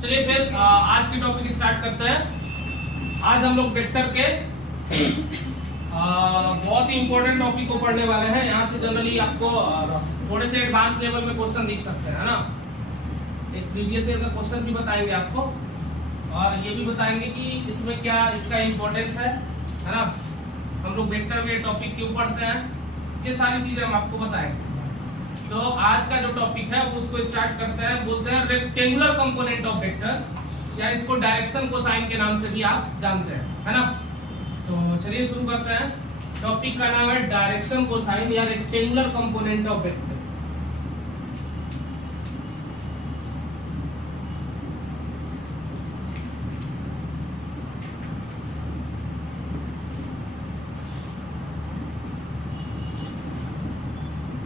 चलिए फिर आज की टॉपिक स्टार्ट करते हैं। आज हम लोग वेक्टर के बहुत ही इंपॉर्टेंट टॉपिक को पढ़ने वाले हैं। यहाँ से जनरली आपको थोड़े से एडवांस लेवल में क्वेश्चन दिख सकते हैं, है ना। एक प्रीवियस ईयर का क्वेश्चन भी बताएंगे आपको और ये भी बताएंगे कि इसमें क्या इसका इम्पोर्टेंस है ना। हम लोग वेक्टर के टॉपिक क्यों पढ़ते हैं, ये सारी चीजें हम आपको बताएंगे। तो आज का जो टॉपिक है वो उसको स्टार्ट करते हैं। बोलते हैं रेक्टेंगुलर कंपोनेंट ऑफ वेक्टर, या इसको डायरेक्शन कोसाइन के नाम से भी आप जानते हैं, है ना। तो चलिए शुरू करते हैं। टॉपिक का नाम है डायरेक्शन कोसाइन या rectangular component of vector.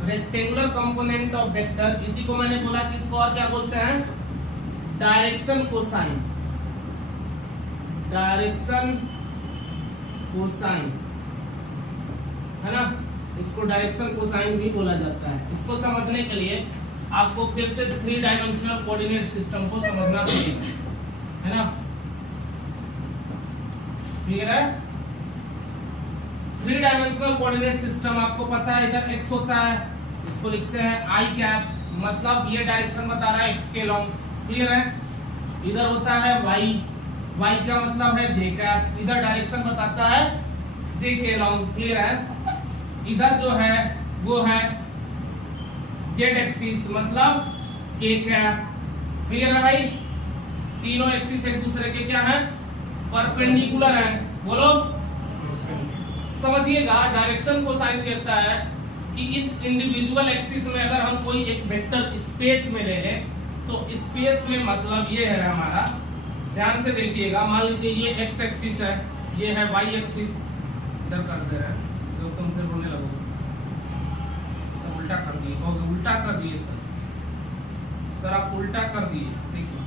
Rectangular component of vector, इसी को मैंने बोला कि इसको और क्या बोलते हैं, डायरेक्शन कोसाइन। डायरेक्शन कोसाइन, है ना। इसको डायरेक्शन कोसाइन भी बोला जाता है। इसको समझने के लिए आपको फिर से 3 डायमेंशनल कोऑर्डिनेट सिस्टम को समझना पड़ेगा, है ना। क्लियर है। 3 डायमेंशनल कोऑर्डिनेट सिस्टम आपको पता है, इधर x होता है, इसको लिखते हैं आई कैप, मतलब ये डायरेक्शन बता रहा है x के लॉन्ग। क्लियर है। इधर होता है y का मतलब है j कैप, इधर डायरेक्शन बताता है j के लॉन्ग। क्लियर है। इधर जो है वो है z एक्सिस, मतलब k कैप। क्लियर है भाई। तीनों एक्सिस एक दूसरे के क्या है, परपेंडिकुलर है। बोलो, समझिएगा। डायरेक्शन कोसाइन कहता है कि इस इंडिविजुअल एक्सिस में अगर हम कोई एक वेक्टर स्पेस में ले लें, तो स्पेस में मतलब ये है हमारा, ध्यान से देखिएगा। मान लीजिए ये एक्स एक्सिस है, ये है वाई एक्सिस। इधर कर दे रहे हैं तो तुम फिर रोने लगोगे, तो उल्टा कर दिए, उल्टा कर दिए सर आप उल्टा कर दिए। देखिए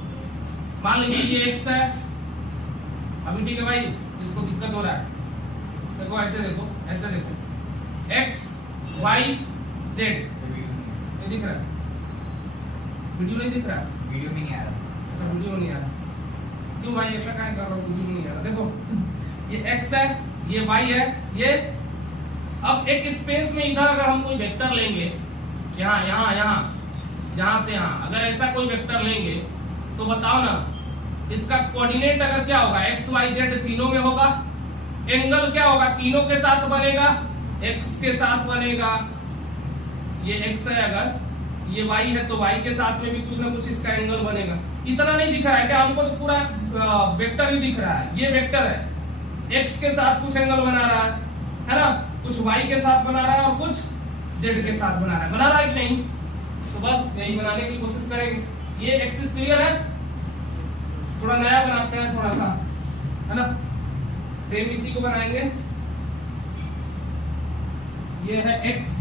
मान लीजिए ये एक्स है, अभी ठीक है भाई, इसको दिक्कत हो रहा है। देखो ऐसे देखो, ऐसे देखो, x y z, ये दिख रहा है। वीडियो नहीं दिख रहा है, वीडियो में नहीं आ रहा। अच्छा वीडियो नहीं आ रहा, क्यों भाई ऐसा क्या कर रहा हूँ, वीडियो नहीं आ रहा। देखो ये x है, ये y है, ये अब एक स्पेस में इधर अगर हम कोई वेक्टर लेंगे, यहाँ यहाँ यहाँ, यहाँ से यहाँ, अगर ऐसा कोई वेक्टर लेंगे तो बताओ ना, इसका कोऑर्डिनेट अगर क्या होगा, x y z तीनों में होगा। एंगल क्या होगा, तीनों के साथ बनेगा, x के साथ बनेगा। ये x है, अगर ये y है तो y के साथ में भी कुछ ना कुछ इसका एंगल बनेगा। इतना नहीं दिख रहा है क्या हमको, तो पूरा वेक्टर ही दिख रहा है। ये वेक्टर है, x के साथ कुछ एंगल बना रहा है ना, कुछ y के साथ बना रहा है और कुछ z के साथ बना रहा है कि नहीं। तो बस यही बनाने की कोशिश करेंगे। ये एक्सिस क्लियर है, थोड़ा नया बनाते हैं थोड़ा सा, है ना। सेम इसी को बनाएंगे। ये है x,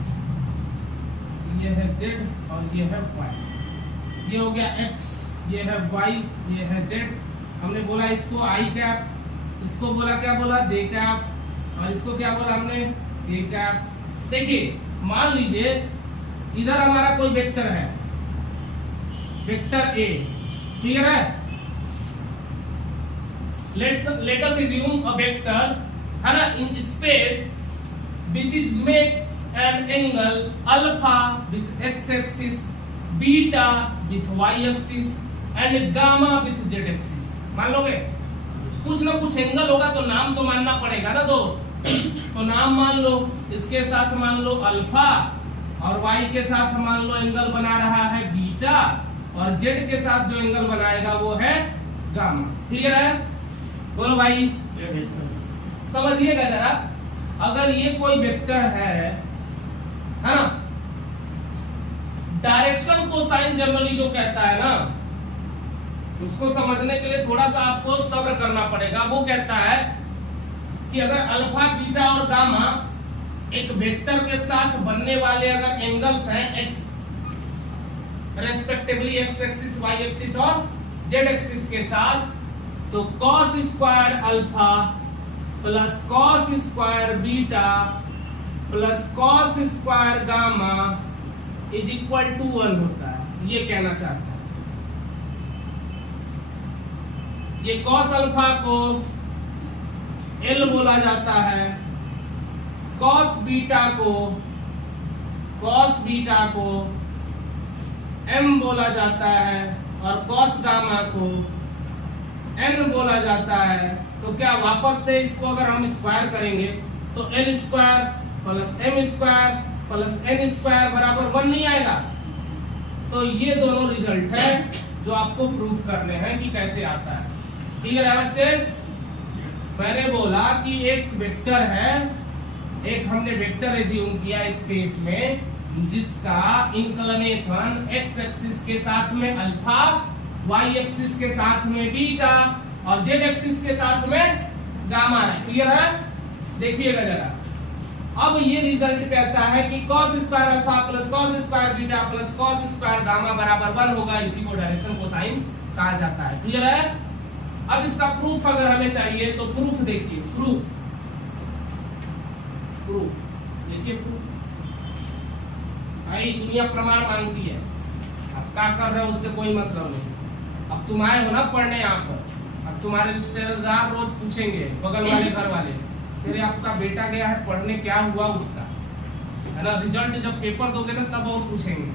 ये है z और ये है y। ये हो गया x, ये है y, ये है z। हमने बोला इसको i कैप, इसको बोला क्या बोला, j कैप, और इसको क्या बोला हमने, k कैप। देखिए मान लीजिए इधर हमारा कोई वेक्टर है, वेक्टर a। क्लियर है। let us assume a vector, है ना, in space which is makes an angle alpha with x axis, beta with y axis and gamma with z axis। मान लोगे कुछ ना कुछ एंगल होगा तो नाम तो मानना पड़ेगा ना दोस्त। तो नाम मान लो, इसके साथ मान लो अल्फा, और y के साथ मान लो एंगल बना रहा है बीटा, और z के साथ जो एंगल बनाएगा वो है गामा। क्लियर है। बोलो भाई, समझिएगा जरा। अगर ये कोई वेक्टर है ना, डायरेक्शन कोसाइन जनरली जो कहता है ना, उसको समझने के लिए थोड़ा सा आपको सब्र करना पड़ेगा। वो कहता है कि अगर अल्फा बीटा और गामा एक वेक्टर के साथ बनने वाले अगर एंगल्स हैं x respectively, x axis, y axis और z एक्सिस के साथ, तो cos square alpha plus cos square beta plus cos square gamma is equal to 1 होता है। ये कहना चाहता है। ये कॉस अल्फा को L बोला जाता है, कॉस बीटा को M बोला जाता है और कॉस गामा को N बोला जाता है। तो क्या वापस से इसको अगर हम स्क्वायर करेंगे तो L square plus M square plus N square बराबर 1 नहीं आएगा। तो ये दोनों रिजल्ट है जो आपको प्रूफ करने हैं कि कैसे आता है। क्लियर है बच्चे? मैंने बोला कि एक वेक्टर है, एक हमने वेक्टर एज्यूम किया स्पेस में जिसका इंक्लिनेशन x एक्सिस के साथ में अल्फा, y एक्सिस के साथ में बीटा और z एक्सिस के साथ में गामा है। क्लियर है? देखिएगा जरा। अब ये रिजल्ट कहता है कि cos square alpha plus cos square beta plus cos square gamma बराबर 1 होगा। इसी को डायरेक्शन कोसाइन कहा जाता है। क्लियर है? अब इसका प्रूफ अगर हमें चाहिए तो प्रूफ देखिए, प्रूफ देखिए, प्रूफ भाई दुनिया प्रमाण मांगती है। अब क्या कर रहे हो उससे कोई मतलब नहीं। अब तुम आए हो ना पढ़ने यहाँ पर, अब तुम्हारे रिश्तेदार रोज पूछेंगे, बगल वाले घर वाले, फिर आपका बेटा गया है पढ़ने, क्या हुआ उसका, है ना। रिजल्ट जब पेपर दोगे ना तब और पूछेंगे।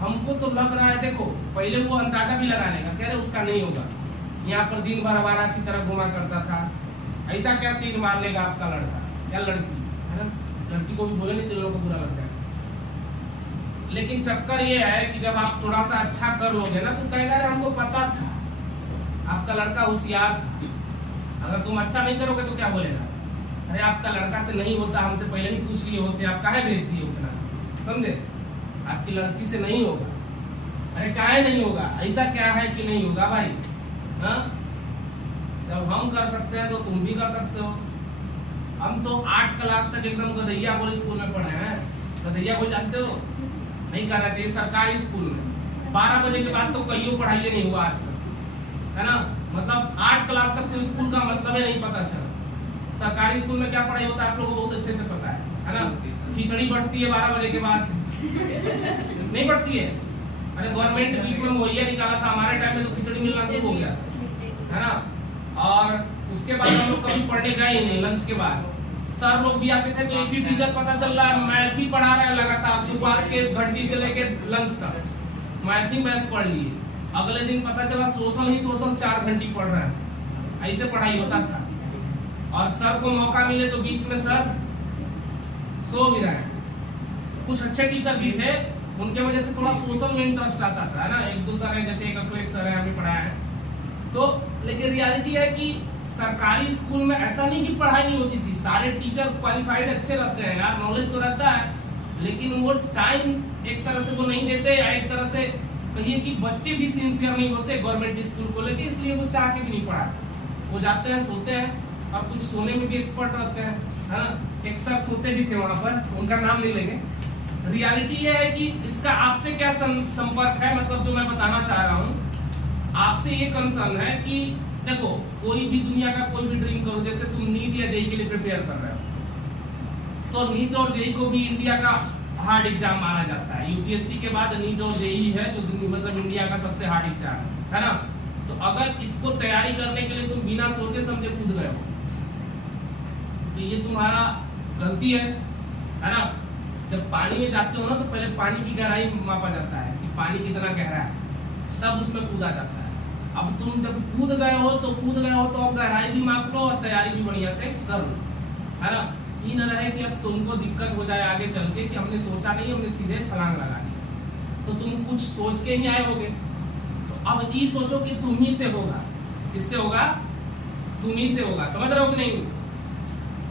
हमको तो लग रहा है, देखो पहले वो अंदाजा भी लगा लेगा, कह रहे उसका नहीं होगा, यहाँ पर दिन भर आवारा की तरह घुमा करता था, ऐसा क्या तीर मार लेगा आपका लड़का या लड़की, है ना। लड़की को भी बोले नहीं तो लोगों को बुरा लग जाएगा। लेकिन चक्कर ये है कि जब आप थोड़ा सा अच्छा कर लोगे ना तो कहेगा अरे हमको पता था, आपका लड़का होशियार था। अगर तुम अच्छा नहीं करोगे तो क्या बोलेगा, अरे आपका लड़का से नहीं होता, हमसे पहले ही पूछ लिए होते, आप काहे भेज दिए उतना, समझे। आपकी लड़की से नहीं होगा, अरे काहे नहीं होगा, ऐसा क्या है कि नहीं होगा भाई। हाँ, जब हम कर सकते हैं तो तुम भी कर सकते हो। हम तो 8 क्लास तक एकदम गदैया बोल स्कूल में पढ़े हैं। गदैया बोल जानते हो, नहीं करना चाहिए सरकारी स्कूल में। 12 बजे के बाद तो कहीं पढ़ाई नहीं हुआ आज तक, है ना। मतलब 8 क्लास तक तो स्कूल का मतलब ही नहीं पता चला। सरकारी स्कूल में क्या पढ़ाई होता है आप लोगों को बहुत अच्छे से पता है ना। खिचड़ी बढ़ती है 12 बजे के बाद नहीं बढ़ती है। अरे गवर्नमेंट बीच में मुहैया निकाला था, हमारे टाइम में तो खिचड़ी मिलना शुरू हो गया, है ना। और उसके बाद हम लोग कभी पढ़ने गए ही नहीं। लंच के बाद सर लोग भी आते थे तो एक ही टीचर पता चल रहा है मैथ ही पढ़ा रहा है लगातार, शुरुआत के घंटी से लेके लंच तक मैथ पढ़ लिए। अगले दिन पता चला सोशल 4 घंटी पढ़ रहा है। ऐसे पढ़ाई होता था। और सर को मौका मिले तो बीच में सर सो भी रहे। कुछ अच्छे टीचर भी थे, उनके वजह से थोड़ा सोशल में इंटरेस्ट आता था, है ना। 1-2 सर है, जैसे एक अखिलेश सर है, हमें पढ़ाया है तो। लेकिन रियलिटी है कि सरकारी स्कूल में ऐसा नहीं कि पढ़ाई नहीं होती थी, सारे टीचर क्वालिफाइड अच्छे रहते हैं यार, नॉलेज तो रहता है, लेकिन वो टाइम एक तरह से वो नहीं देते, या एक तरह से कहिए कि बच्चे भी सिंसियर नहीं होते गवर्नमेंट स्कूल को लेके, इसलिए वो चाह के भी नहीं पढ़ाते। वो जाते हैं, सोते हैं, और कुछ सोने में भी एक्सपर्ट रहते हैं, है ना। एक सर सोते भी थे वहां पर, उनका नाम नहीं लेंगे। रियलिटी ये है कि इसका आपसे क्या संपर्क है, मतलब जो मैं बताना चाह रहा हूँ आपसे ये कंसर्न है कि देखो कोई भी दुनिया का कोई भी ड्रीम करो, जैसे तुम नीट या जेई के लिए प्रिपेयर कर रहे हो तो नीट और जेई को भी इंडिया का हार्ड एग्जाम माना जाता है। यूपीएससी के बाद नीट और जेई है जो मतलब इंडिया का सबसे हार्ड एग्जाम है ना। तो अगर इसको तैयारी करने के लिए तुम बिना सोचे समझे कूद गए हो तो ये तुम्हारा गलती है ना। जब पानी में जाते हो ना तो पहले पानी की गहराई मापा जाता है कि पानी कितना गहरा है, तब उसमें कूदा जाता है। अब तुम जब कूद गए हो तो अब गहराई भी माप लो और तैयारी भी बढ़िया से कर लो, है ना। ये न रहे कि अब तुमको दिक्कत हो जाए आगे चल के कि हमने सोचा नहीं, हमने सीधे छलांग लगा दी। तो तुम कुछ सोच के ही आए होगे, तो अब ये सोचो कि तुम ही से होगा। किससे होगा? तुम ही से होगा। समझ रहे हो कि नहीं?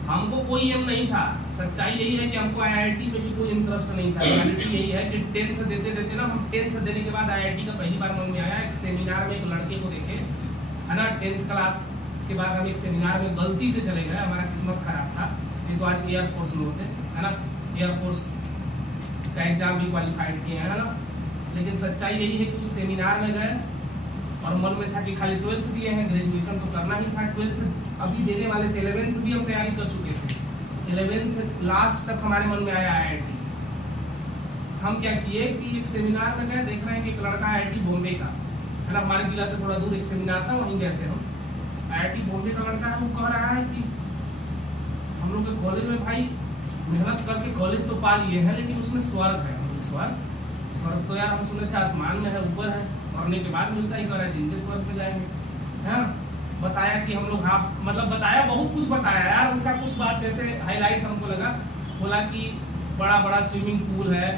हमको कोई एम नहीं था। सच्चाई यही है कि हमको आईआईटी में भी कोई इंटरेस्ट नहीं था। रियलिटी यही है कि 10th देते ना, हम 10th देने के बाद आईआईटी का पहली बार मन में आया। एक सेमिनार में एक लड़के को देखे, है ना। 10th क्लास के बाद हम एक सेमिनार में गलती से चले गए, हमारा किस्मत खराब था। ये तो आज एयरफोर्स में होते, है ना। एयरफोर्स का एग्जाम भी क्वालिफाइड किए हैं, है ना। लेकिन सच्चाई यही है कि उस सेमिनार में गए और मन में था कि खाली 12th दिए हैं, ग्रेजुएशन तो करना ही था। 12th अभी देने वाले थे, 11th भी हम तैयारी कर चुके थे। 11th लास्ट तक हमारे मन में आया आईआईटी। हम क्या किए कि एक सेमिनार में गए, देख रहे हैं कि एक लड़का आईआईटी बॉम्बे का, है ना, हमारे जिला से थोड़ा दूर एक सेमिनार था, वहीं गए थे हम। IIT बॉम्बे का लड़का है, वो कह रहा है कि हम लोग के कॉलेज में भाई मेहनत करके कॉलेज तो पा लिए हैं, लेकिन उसमें स्वर्ग है। स्वर्ग तो यार हम सुने थे आसमान में है, ऊपर है, मरने के बाद मिलता ही, कह रहा है जिनके स्वर्ग में जाएंगे, है ना। बताया कि हम लोग, हाँ मतलब बताया, बहुत कुछ बताया यार। उसका कुछ बात जैसे हाईलाइट हमको लगा, बोला कि बड़ा बड़ा स्विमिंग पूल है,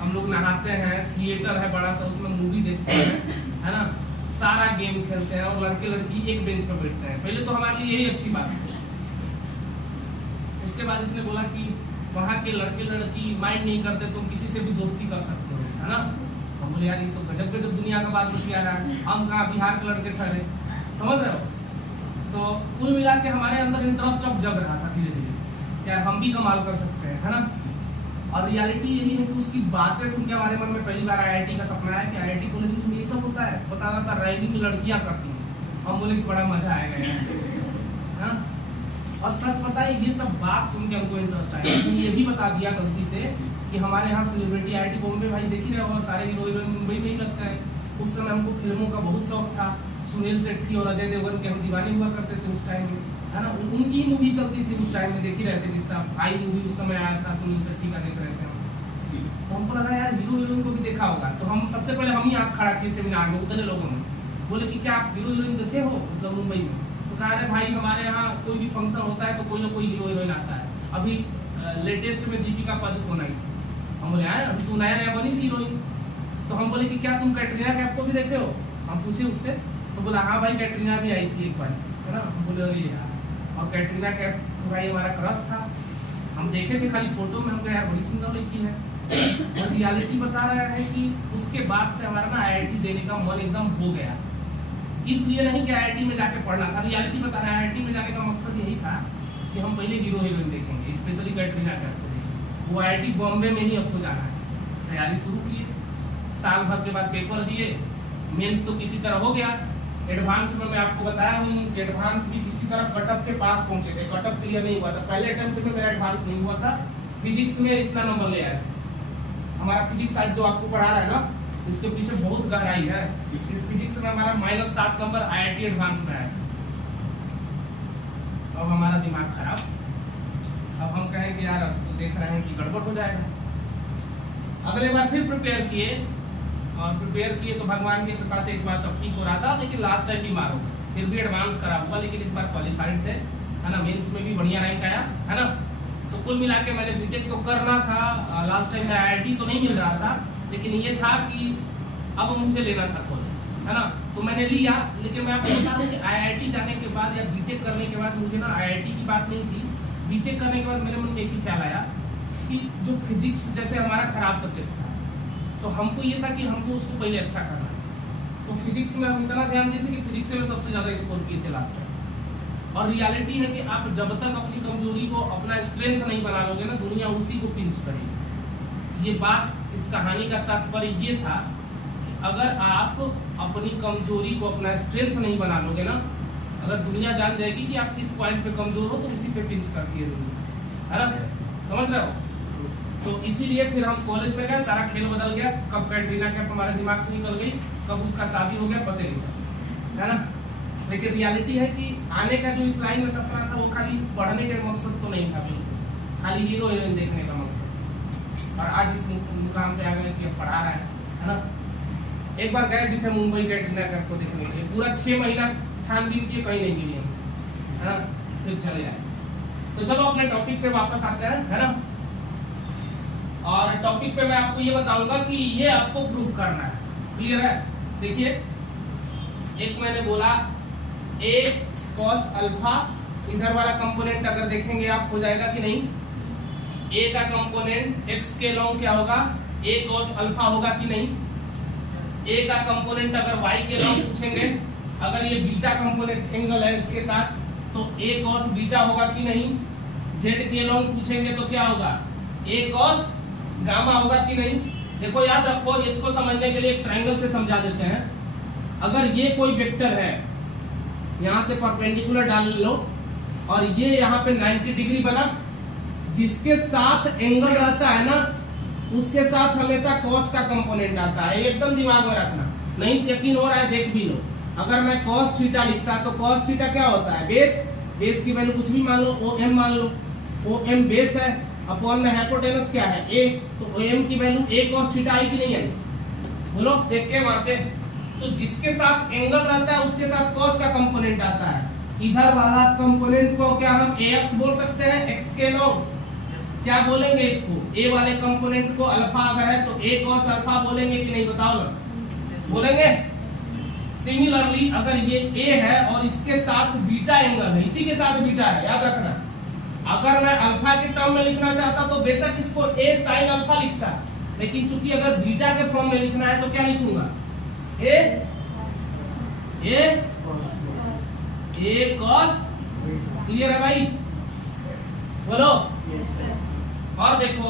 हम लोग नहाते हैं, थिएटर है बड़ा सा, उसमें मूवी देखते हैं, है ना, सारा गेम खेलते हैं, और लड़के लड़की एक बेंच पर बैठते हैं। पहले तो हमारे लिए यही अच्छी बात है। उसके बाद इसने बोला कि वहाँ के लड़के लड़की माइंड नहीं करते, तुम किसी से भी दोस्ती कर सकते हो, है ना। हम बोले यार ये तो गजब गजब दुनिया का बात बतिया रहा है, हम कहाँ बिहार के लड़के ठहरे, समझ रहे हो। तो कुल मिला के हमारे अंदर इंटरेस्ट अब जग रहा था धीरे धीरे, यार हम भी कमाल कर सकते हैं, है ना। और रियलिटी यही है कि उसकी बातें सुन के हमारे मन में पहली बार IIT का सपना है कि IIT कॉलेज में ये सब होता है। बता रहा था रैगिंग लड़कियां करती हैं, हम बोले कि बड़ा मजा आएगा यार, हाँ। और सच बताए ये सब बात सुन के हमको इंटरेस्ट आया। ये भी बता दिया गलती से कि हमारे यहाँ सेलिब्रिटी IIT बॉम्बे भाई देख ही रहे हो, सारे हीरो हीरोइन मुंबई में ही लगते हैं। उस समय हमको फिल्मों का बहुत शौक था, सुनील शेट्टी और अजय देवगन के हम दीवाने हुआ करते थे उस टाइम में, है ना। उनकी मूवी चलती थी उस टाइम में, देख ही रहते थे। कितना भाई मूवी उस समय आया था, सुनील शेट्टी का देख रहे थे हम। तो हमको लगा यार हीरो हीरोइन को भी देखा होगा, तो हम सबसे पहले हम ही आँख खड़ा किए सेमिनार में, उतने लोगों ने बोले कि क्या आप हीरो हीरोइन देखे हो मतलब मुंबई में। तो कहा रहे भाई हमारे यहाँ कोई भी फंक्शन होता है तो कोई ना कोई हीरो हीरोइन आता है। अभी लेटेस्ट में दीपिका पादुकोण आई थी, हम बोले यार अभी तू नया नया बनी थी हीरोइन। तो हम बोले कि क्या तुम कैटरीना कैफ को भी देखे हो, हम पूछे उससे, तो बोला हाँ भाई कैटरीना भी आई थी एक बार, है ना। हम बोले अरे यार, और कैटरीना कैफ भाई हमारा क्रश था, हम देखे थे खाली फोटो में, हम कहा यार बड़ी सुंदर लड़की है। और रियलिटी बता रहा है कि उसके बाद से हमारा ना IIT देने का मन एकदम हो गया। इसलिए नहीं कि IIT में जाके पढ़ना था, रियलिटी बता रहा है IIT में जाने का मकसद यही था कि हम पहले हीरो हीरोइन देखेंगे, स्पेशली कैटरीना कैफ को। वो IIT बॉम्बे में ही अब तो जाना है। तैयारी शुरू किए, साल भर के बाद पेपर दिए, मेंस तो किसी तरह हो गया। एडवांस में मैं आपको बताया हूँ कि एडवांस भी किसी तरह कटअप के पास पहुंचे थे, कटअप क्लियर नहीं हुआ था। पहले अटेम्प्ट में मेरा एडवांस नहीं हुआ था, फिजिक्स में इतना नंबर ले आया था। हमारा फिजिक्स आज जो आपको पढ़ा रहा है ना, इसके पीछे बहुत गहराई है। इस फिजिक्स में हमारा -7 नंबर IIT एडवांस में आया। अब हमारा दिमाग खराब, अब हम कहें कि यार अब तो देख रहे हैं कि गड़बड़ हो जाएगा। अगले बार फिर प्रिपेयर किए, और प्रिपेयर किए तो भगवान की कृपा से इस बार सब ठीक हो रहा था, लेकिन लास्ट टाइम बीमार हो गए। फिर भी एडवांस करा हुआ, लेकिन इस बार क्वालिफाइड थे, है ना। मेंस में भी बढ़िया रैंक आया, है ना। तो कुल मिला के मैंने बीटेक तो करना था, लास्ट टाइम में IIT तो नहीं मिल रहा था, लेकिन ये था कि अब मुझे लेना था कॉलेज, है ना। तो मैंने लिया, लेकिन मैं आपको बता दूं कि IIT जाने के बाद या बीटेक करने के बाद मुझे ना IIT की बात नहीं थी। बीटेक करने के बाद मेरे मन में एक ही ख्याल आया कि जो फिजिक्स जैसे हमारा खराब सब्जेक्ट था, तो हमको ये था कि हमको उसको पहले अच्छा करना है। तो फिजिक्स में हम इतना ध्यान देते कि फिजिक्स में सबसे ज़्यादा स्कोर किए थे लास्ट टाइम। और रियलिटी है कि आप जब तक अपनी कमजोरी को अपना स्ट्रेंथ नहीं बना लोगे ना, दुनिया उसी को पिंच करेगी। ये बात, इस कहानी का तात्पर्य ये था कि अगर आप अपनी कमजोरी को अपना स्ट्रेंथ नहीं बना लोगे ना, अगर दुनिया जान जाएगी कि आप किस पॉइंट पे कमजोर हो, तो उसी पे पिंच करती है दुनिया, है ना। समझ रहे हो। तो इसीलिए फिर हम कॉलेज में गए, सारा खेल बदल गया। कब कैटरीना कैफ हमारे दिमाग से निकल गई, कब उसका शादी हो गया, पता नहीं चला, है ना। लेकिन रियलिटी है कि आने का जो इस लाइन में सपना था, वो खाली पढ़ने के मकसद तो नहीं था, बिल्कुल खाली हीरो हीरोइन देखने का मकसद। और आज इस मुकाम पे आ गए कि अब पढ़ा रहा है ना। एक बार गए भी थे मुंबई कैटरीना कैफ को देखने के लिए, पूरा 6 महीना छानबीन किए, कहीं नहीं मिली हमसे, है ना। फिर चले आए। तो चलो अपने टॉपिक पे वापस आते हैं, है ना। और टॉपिक पे मैं आपको ये बताऊंगा कि ये आपको प्रूफ करना है, क्लियर है। देखिए, एक मैंने बोला a cos अल्फा, इधर वाला कंपोनेंट अगर देखेंगे आप हो जाएगा कि नहीं। a का कंपोनेंट x के लॉन्ग क्या होगा, a cos अल्फा होगा कि नहीं। a का कंपोनेंट अगर y के लॉन्ग पूछेंगे, अगर ये बीटा कंपोनेंट एंगल है इसके साथ, तो a cos बीटा होगा कि नहीं। z के लॉन्ग पूछेंगे तो क्या होगा, a cos गामा होगा कि नहीं। देखो याद रखो, इसको समझने के लिए एक ट्रायंगल से समझा देते हैं। अगर ये कोई वेक्टर है, यहाँ से परपेंडिकुलर डाल लो, और ये यहाँ पे 90 डिग्री बना, जिसके साथ एंगल रहता है ना, उसके साथ हमेशा कॉस का कंपोनेंट आता है। एकदम दिमाग में रखना, नहीं यकीन हो रहा है देख भी लो। अगर मैं cos थीटा लिखता तो cos थीटा क्या होता है, बेस की वैल्यू कुछ भी मान लो, OM मान लो, OM बेस है, अपॉन में हाइपोटेनस क्या है A, तो OM की वैल्यू A cos थीटा आई कि नहीं आई, बोलो देख के वहां से। तो जिसके साथ एंगल रहता है उसके साथ cos का कंपोनेंट आता है, इधर वाला कंपोनेंट को क्या हम AX बोल सकते हैं, x के लॉन्ग, क्या बोलेंगे इसको, A वाले कंपोनेंट को अल्फा अगर है तो A cos अल्फा बोलेंगे कि नहीं, बताओ ना, बोलेंगे। सिमिलरली अगर ये A है और इसके साथ बीटा एंगल है, इसी के साथ बीटा है, याद रखना, अगर मैं अल्फा के टर्म में लिखना चाहता तो बेशक इसको A sin अल्फा लिखता, लेकिन चूंकि अगर बीटा के फॉर्म में लिखना है तो क्या लिखूंगा, A cos, क्लियर है भाई, बोलो। और देखो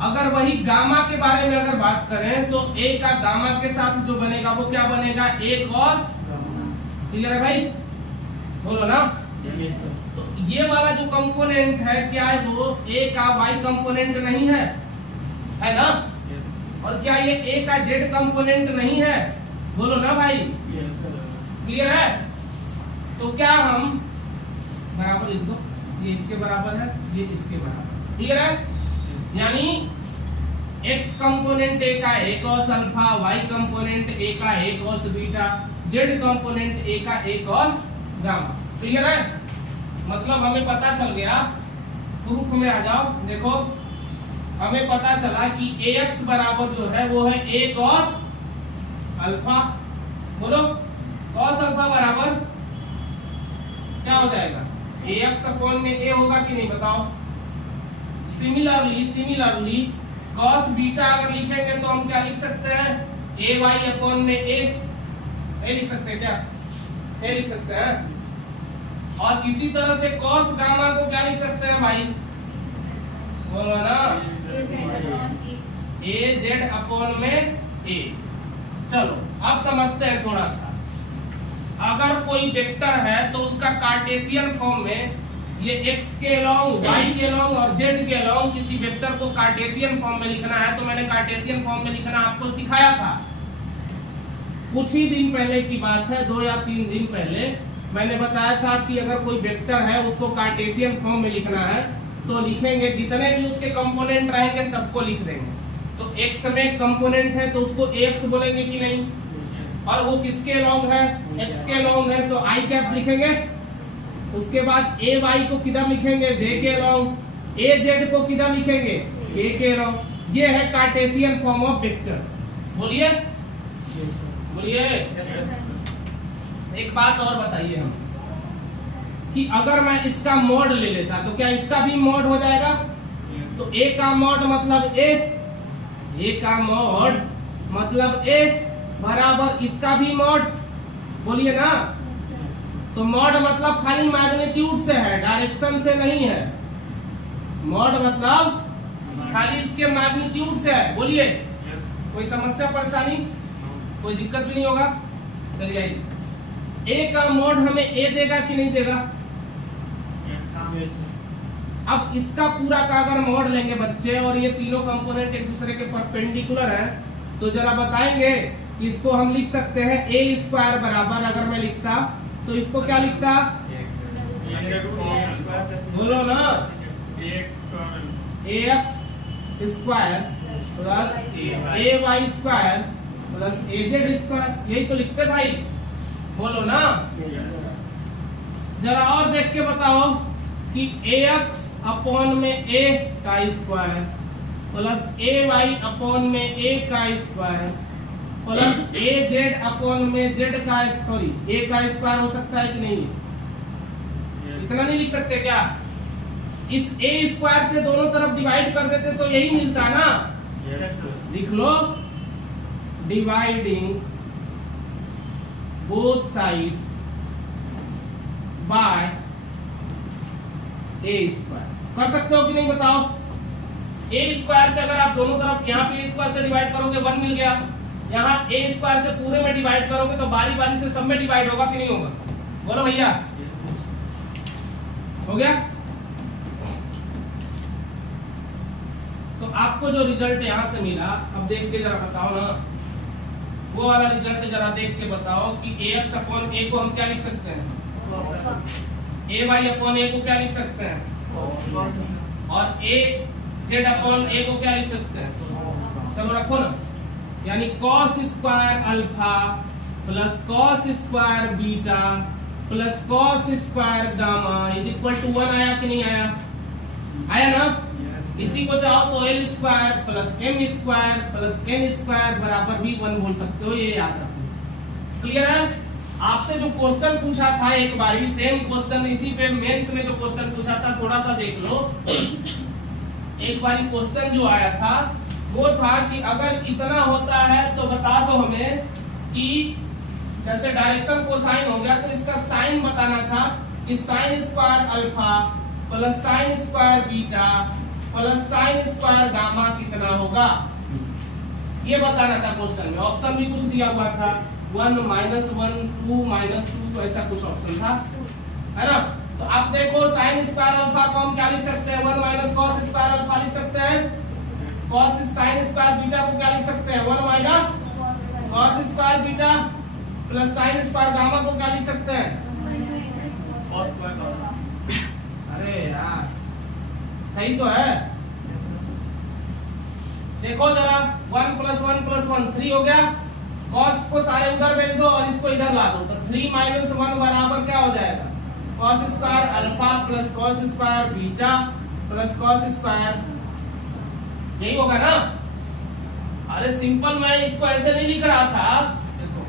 अगर वही गामा के बारे में अगर बात करें तो A का गामा के साथ जो बनेगा वो क्या बनेगा, A cos, क्लियर है भाई, बोलो ना। तो ये वाला जो कंपोनेंट है क्या है, वो A का Y कंपोनेंट नहीं है ना, और क्या ये A का Z कंपोनेंट नहीं है, बोलो ना भाई, क्लियर है। तो क्या हम बराबर लिख दो, ये इसके बराबर है, ये इसके बराबर, क्लियर है। यानी x कंपोनेंट A का A cos alpha, y component A का A cos beta, z component A का A cos गामा, क्लियर है। मतलब हमें पता चल गया, प्रूफ में आ जाओ, देखो हमें पता चला कि AX बराबर जो है वो है A cos अल्फा, बोलो cos अल्फा बराबर क्या हो जाएगा, AX अपॉन में A होगा कि नहीं, बताओ। सिमिलरली cos बीटा अगर लिखेंगे तो हम क्या लिख सकते हैं, AY अपॉन में A लिख सकते हैं, क्या A लिख सकते हैं। और इसी तरह से cos गामा को क्या लिख सकते हैं भाई, बोलो ना, AZ अपॉन में A। चलो अब समझते हैं थोड़ा सा, अगर कोई वेक्टर है तो उसका कार्टेशियन फॉर्म में ये x के लॉन्ग, y के लॉन्ग और z के लॉन्ग किसी वेक्टर को कार्टेशियन फॉर्म में लिखना है, तो मैंने कार्टेशियन फॉर्म में लिखना आपको सिखाया था, कुछ ही दिन पहले की बात है, 2 या 3 दिन पहले मैंने बताया था कि अगर कोई वेक्टर है उसको कार्टेशियन फॉर्म में लिखना है तो लिखेंगे, जितने भी उसके कंपोनेंट रहेंगे सबको लिख देंगे। तो x में कंपोनेंट है तो उसको ax बोलेंगे कि नहीं, और वो किसके लॉन्ग है, x के लॉन्ग है तो i कैप लिखेंगे। उसके बाद ay को किधर लिखेंगे, j के लॉन्ग, az को किधर लिखेंगे, k के लॉन्ग। ये है कार्टेशियन फॉर्म ऑफ वेक्टर, बोलिए बोलिए। एक बात और बताइए हम, कि अगर मैं इसका मॉड ले लेता तो क्या इसका भी मॉड हो जाएगा, तो a का मॉड मतलब a का मॉड मतलब a बराबर इसका भी मॉड, बोलिए ना। तो मॉड मतलब खाली मैग्नीट्यूड से है, डायरेक्शन से नहीं है, मॉड मतलब खाली इसके मैग्नीट्यूड से है, बोलिए। कोई समस्या परेशानी, कोई दिक्कत भी नहीं होगा, चलिए। a का मॉड हमें a देगा कि नहीं देगा, अब इसका पूरा का अगर मॉड लेंगे बच्चे और ये तीनों कंपोनेंट एक दूसरे के परपेंडिकुलर है तो जरा बताएंगे कि इसको हम लिख सकते हैं a स्क्वायर बराबर, अगर मैं लिखता तो इसको क्या लिखता, बोलो ना, ax square plus ay square plus az square, यही तो लिखते भाई, बोलो ना। जरा और देख के बताओ कि ax अपॉन में a का स्क्वायर प्लस ay अपॉन में a का स्क्वायर प्लस az अपॉन में z का, सॉरी a का स्क्वायर हो सकता है कि नहीं, इतना नहीं लिख सकते क्या, इस a स्क्वायर से दोनों तरफ डिवाइड कर देते तो यही मिलता ना, लिख लो, dividing both side by a square, कर सकते हो कि नहीं बताओ। a स्क्वायर से अगर आप दोनों तरफ यहाँ पे a स्क्वायर से डिवाइड करोगे 1 मिल गया, यहाँ a स्क्वायर से पूरे में डिवाइड करोगे तो बारी बारी से सब में डिवाइड होगा कि नहीं होगा, बोलो भैया, हो गया। तो आपको जो रिजल्ट यहाँ से मिला, अब देख के जरा बताओ ना, वो वाला रिजल्ट जरा देख के बताओ कि ax अपॉन a को हम क्या लिख सकते हैं, ay अपॉन a को क्या लिख सकते हैं, और az अपॉन a को क्या लिख सकते हैं, चलो रखो ना, यानी cos square alpha plus cos square beta plus cos square gamma is equal to 1 आया कि नहीं आया, आया ना। इसी को चाहो तो l square plus m square plus n square बराबर भी 1 बोल सकते हो, ये याद रखो। क्लियर है। आपसे जो क्वेश्चन पूछा था एक बार ही सेम क्वेश्चन, इसी पे मेंस में जो क्वेश्चन पूछा था थोड़ा सा देख लो। एक बार क्वेश्चन जो आया था वो था कि अगर इतना होता है तो बता दो हमें कि जैसे डायरेक्शन कोसाइन हो गया तो इसका साइन बताना था कि sine square alpha plus sine square beta plus sine square gamma कितना होगा, ये बताना था क्वेश्चन में। ऑप्शन भी कुछ दिया हुआ था 1 -1 2 -2 तो ऐसा कुछ ऑप्शन था, है ना। तो आप देखो साइन स्क्वायर अल्फा को हम क्या लिख सकते हैं, 1 माइनस कॉस स्क्वायर अल्फा लिख सकते हैं, कॉस साइन स्क्वायर बीटा को क्या लिख सकते हैं, 1 minus cos square beta plus sine square gamma को क्या लिख सकते हैं, cos स्क्वायर गामा। अरे यार सही तो है। देखो जरा 1 + 1 + 1 3 हो गया, cos को सारे उधर भेज दो और इसको इधर ला दो, तो 3 - 1 बराबर क्या हो जाएगा, cos square alpha plus cos square beta plus cos square, यही होगा ना। अरे सिंपल, मैं इसको ऐसे नहीं लिख रहा था, देखो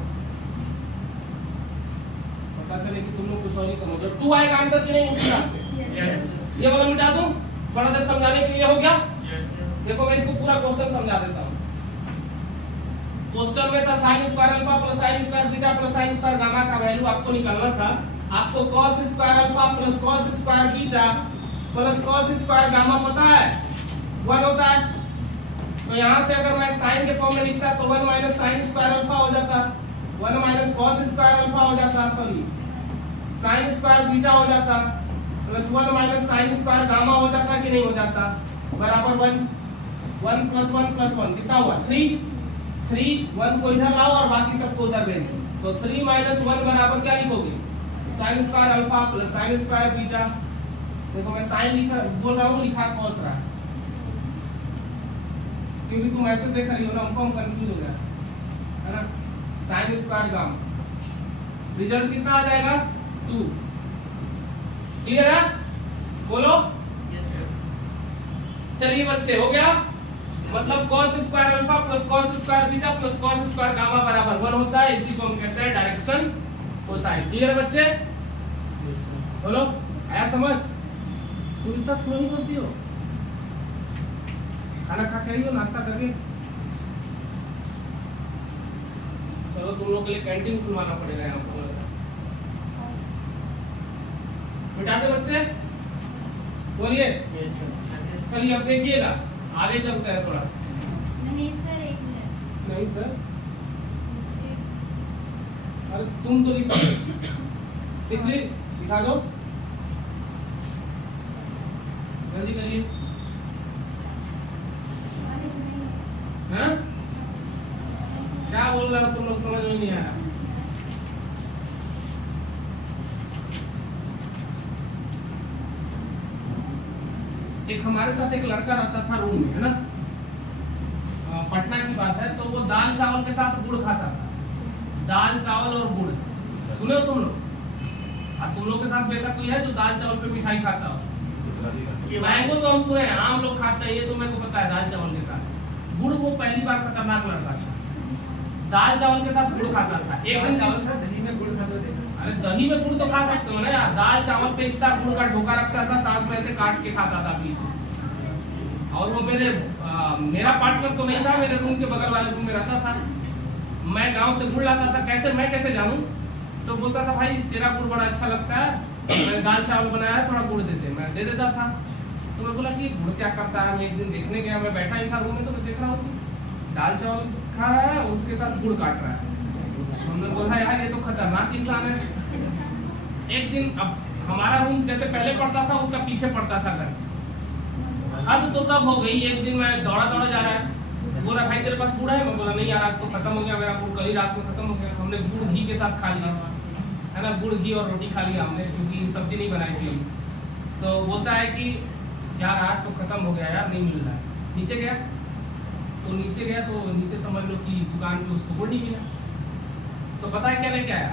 पता चले कि तुम लोग कुछ और ही समझ रहे हो। 2 आएगा आंसर कि नहीं मुश्किल से, ये वाला मिटा दूं थोड़ा देर समझाने के लिए, हो गया। देखो मैं इसको पूरा क्वेश्चन समझा देता हूं। क्वेश्चन में था sine square alpha plus sine square beta plus sine square gamma का वैल्यू आपको निकालना था। आपको cos square alpha plus cos square beta plus cos square gamma पता है 1 होता है, तो यहां से अगर मैं साइन के फॉर्म में लिखता तो 1 माइनस साइन स्क्वायर अल्फा हो जाता, 1 माइनस cos स्क्वायर अल्फा हो जाता, सॉरी साइन स्क्वायर बीटा हो जाता plus 1 minus sine square gamma हो जाता कि नहीं हो जाता, बराबर 1 1 + 1 + 1 कितना हुआ 3 1 को इधर लाओ और बाकी सबको उधर भेज दो, तो 3 - 1 बराबर क्या लिखोगे, sine square alpha plus sine square beta. देखो मैं साइन लिखा बोल रहा हूँ, लिखा cos रहा है क्योंकि तुम ऐसे देख रही हो ना, हमको हम कंफ्यूज हो गया है ना। साइन स्क्वायर गामा रिजल्ट कितना आ जाएगा 2। क्लियर है, बोलो। चलिए बच्चे हो गया, मतलब cos square alpha plus cos square beta plus cos square gamma बराबर 1 होता है, इसी को हम कहते हैं डायरेक्शन कोसाइन। क्लियर है बच्चे, बोलो आया समझ। तुम इतना स्लो ही बोलती हो, खाना खा के आई हो, नाश्ता करके। चलो तुम लोग के लिए कैंटीन खुलवाना पड़ेगा यहाँ पर, मिटा दे बच्चे, बोलिए। चलिए अब देखिएगा, आगे चलते हैं थोड़ा सा। नहीं सर, एक मिनट। नहीं सर, अरे तुम तो लिखो, लिख ली, दिखा दो, जल्दी करिए। हाँ? क्या बोल रहे हो तुम लोग, समझ में नहीं आया। एक हमारे साथ एक लड़का रहता था रूम में, है ना, पटना की बात है, तो वो दाल चावल के साथ गुड़ खाता था, दाल चावल और गुड़, सुने हो तुम लोग। और तुम लोग के साथ वैसा कोई है जो दाल चावल पे मिठाई खाता हो, मैंगो तो हम सुने हैं, आम लोग खाते हैं, ये तो मेरे को पता है। दाल चावल के साथ गुड़, वो पहली बार खतरनाक लड़का था, दाल चावल के साथ गुड़ खाता था। एक दिन दही में गुड़ खाता था। अरे दही में गुड़ तो खा सकते हो ना यार, दाल चावल पे इतना गुड़ का ढोका रखता था, साथ में ऐसे काट के खाता था बीच में। और वो मेरा पार्टनर तो नहीं था, मेरे रूम के बगल वाले रूम में रहता था। मैं गांव से गुड़ लाता था, मैं कैसे जानूं, तो बोलता था भाई तेरा गुड़ बड़ा अच्छा लगता है, मैंने दाल चावल बनाया है, थोड़ा गुड़ दे दे, मैं दे देता था। तो मैं बोला कि गुड़ क्या करता है। मैं एक दिन देखने गया, मैं बैठा ही था रूम में, तो मैं देख रहा हूँ कि दाल चावल खा रहा है, उसके साथ गुड़ काट रहा है। हमने बोला यार ये तो खतरनाक इंसान है। एक दिन, अब हमारा रूम जैसे पहले पड़ता था, उसका पीछे पड़ता था घर। अब तो तब हो गई, एक दिन मैं दौड़ा जा रहा है, बोला भाई तेरे पास गुड़ है? मैं बोला नहीं यार आज तो खत्म हो गया मेरा गुड़, कल ही रात में खत्म हो गया। हमने गुड़ घी के साथ खा लिया है ना, गुड़ घी और रोटी खा लिया हमने, क्योंकि सब्जी नहीं बनाई थी हम। तो बोलता है कि यार आज तो खत्म हो गया यार, नहीं मिल रहा है। नीचे गया तो नीचे समझ लो कि दुकान पे उसको गुड़ नहीं मिला। तो पता है क्या लेके आया?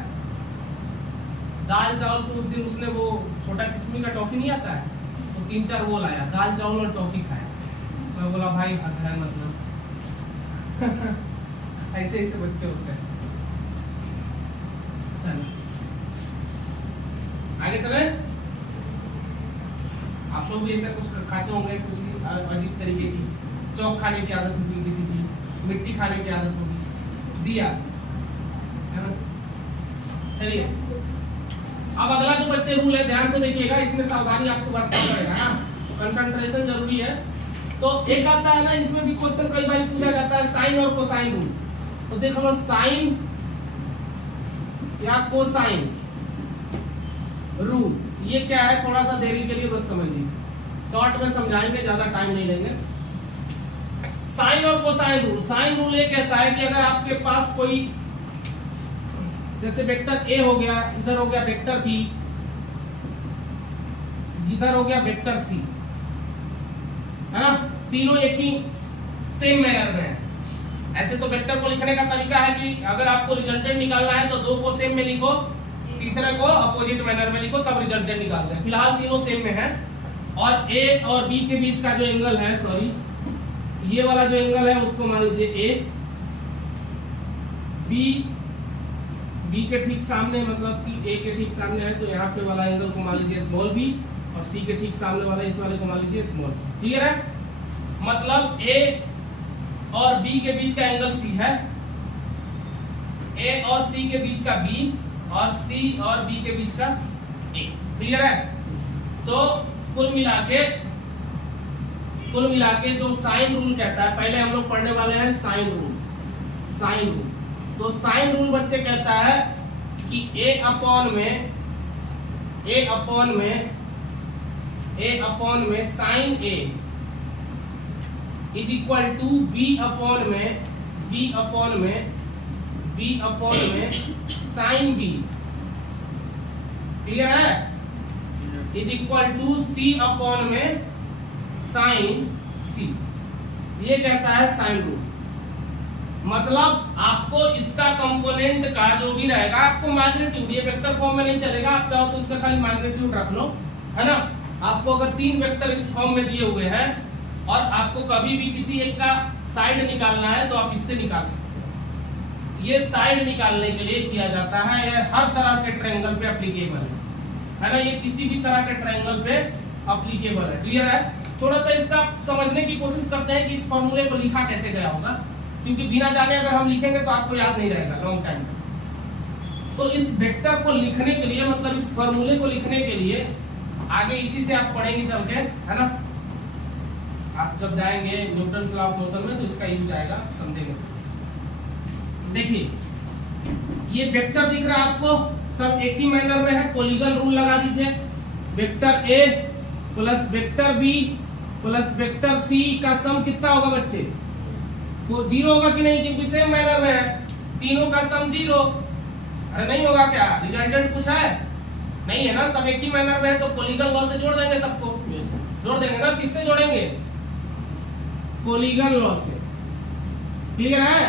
दाल चावल। तो उस दिन उसने वो छोटा किस्मी का टॉफी नहीं आता है, तो 3-4 वो लाया, दाल चावल और टॉफी खाया। मैं बोला भाई हद है मतलब ऐसे ऐसे बच्चे होते हैं। चलो आगे चले। आप लोग भी ऐसा कुछ खाते होंगे, कुछ अजीब तरीके की चौक खाने की आदत होगी, किसी की मिट्टी खाने की आदत होगी, दिया है ना। चलिए अब अगला जो बच्चे रूल है ध्यान से देखिएगा, इसमें सावधानी आपको बरतना पड़ेगा ना, कंसंट्रेशन जरूरी है। तो एक आता है ना, इसमें भी क्वेश्चन कई बार पूछा जाता है साइन और कोसाइन रूल। तो देखो साइन या कोसाइन रूल, ये क्या है थोड़ा सा देरी के लिए बस समझ लीजिए, शॉर्ट में समझाएंगे, ज्यादा टाइम नहीं लेंगे। साइन और कोसाइन रूल। साइन रूल ये कहता है कि अगर आपके पास कोई, जैसे वेक्टर ए हो गया, इधर हो गया वेक्टर बी, इधर हो गया वेक्टर सी, है ना, तीनों एक ही सेम मैनर में है। ऐसे तो वेक्टर को लिखने का तरीका है कि अगर आपको रिजल्टेंट निकालना है तो 2 को सेम में लिखो, तीसरे को अपोजिट मैनर में लिखो, तब रिजल्टेंट निकालते हैं। फिलहाल तीनों सेम में है। और ए और बी के बीच का जो एंगल है, सॉरी ये वाला जो एंगल है उसको मान लीजिए ए, बी के ठीक सामने, मतलब कि ए के ठीक सामने है तो यहाँ पे वाला एंगल को मान लीजिए स्मॉल बी, और सी के ठीक सामने वाला इस वाले को मान लीजिए स्मॉल सी। क्लियर है? मतलब ए और बी के बीच का एंगल सी है, ए और सी के बीच का बी, और सी और बी के बीच का ए। क्लियर है? तो कुल मिला के जो साइन रूल कहता है, पहले हम लोग पढ़ने वाले हैं साइन रूल। साइन रूल, तो साइन रूल बच्चे कहता है कि ए अपॉन में sine A is equal to B upon में साइन बी। क्लियर है? Is equal to C upon में साइन सी। ये कहता है साइन रूल। मतलब आपको इसका कंपोनेंट का जो भी रहेगा, आपको मैग्नीट्यूड, ये वेक्टर फॉर्म में नहीं चलेगा, आप चाहो तो इसका खाली मैग्नीट्यूड रख लो, है ना। आपको अगर 3 वेक्टर इस फॉर्म में दिए हुए हैं और आपको कभी भी किसी एक का साइड निकालना है तो आप इससे निकाल सकते हो। ये साइड निकालने के लिए किया जाता है, ये हर तरह के ट्रायंगल पे एप्लीकेबल है ना, ये किसी भी तरह के ट्रायंगल पे एप्लीकेबल है। क्लियर है? थोड़ा सा इसका समझने की कोशिश करते हैं कि इस फॉर्मूले को लिखा कैसे गया होगा, क्योंकि बिना जाने अगर हम लिखेंगे तो आपको याद नहीं रहेगा लॉन्ग टाइम तक। तो इस वेक्टर को लिखने के लिए, मतलब इस फॉर्मूले को लिखने के लिए, आगे इसी से आप पढ़ेंगे चल के, है ना। आप जब जाएंगे न्यूटन्स लॉ ऑफ मोशन में तो इसका यूज आएगा, समझेंगे। देखिए ये वेक्टर दिख रहा है आपको, सब एक ही मैनर में है, पॉलीगन रूल लगा दीजिए। Vector A plus vector B plus vector C का सम कितना होगा बच्चे? वो 0 होगा कि नहीं, क्योंकि सेम मैनर में है, तीनों का सम 0। अरे नहीं होगा क्या? रिजल्टेंट कुछ है नहीं है ना, सब एक ही मैनर में है, तो पॉलीगन लॉ से जोड़ देंगे सबको। जोड़ देंगे ना, किससे जोड़ेंगे? पॉलीगन लॉ से। क्लियर है?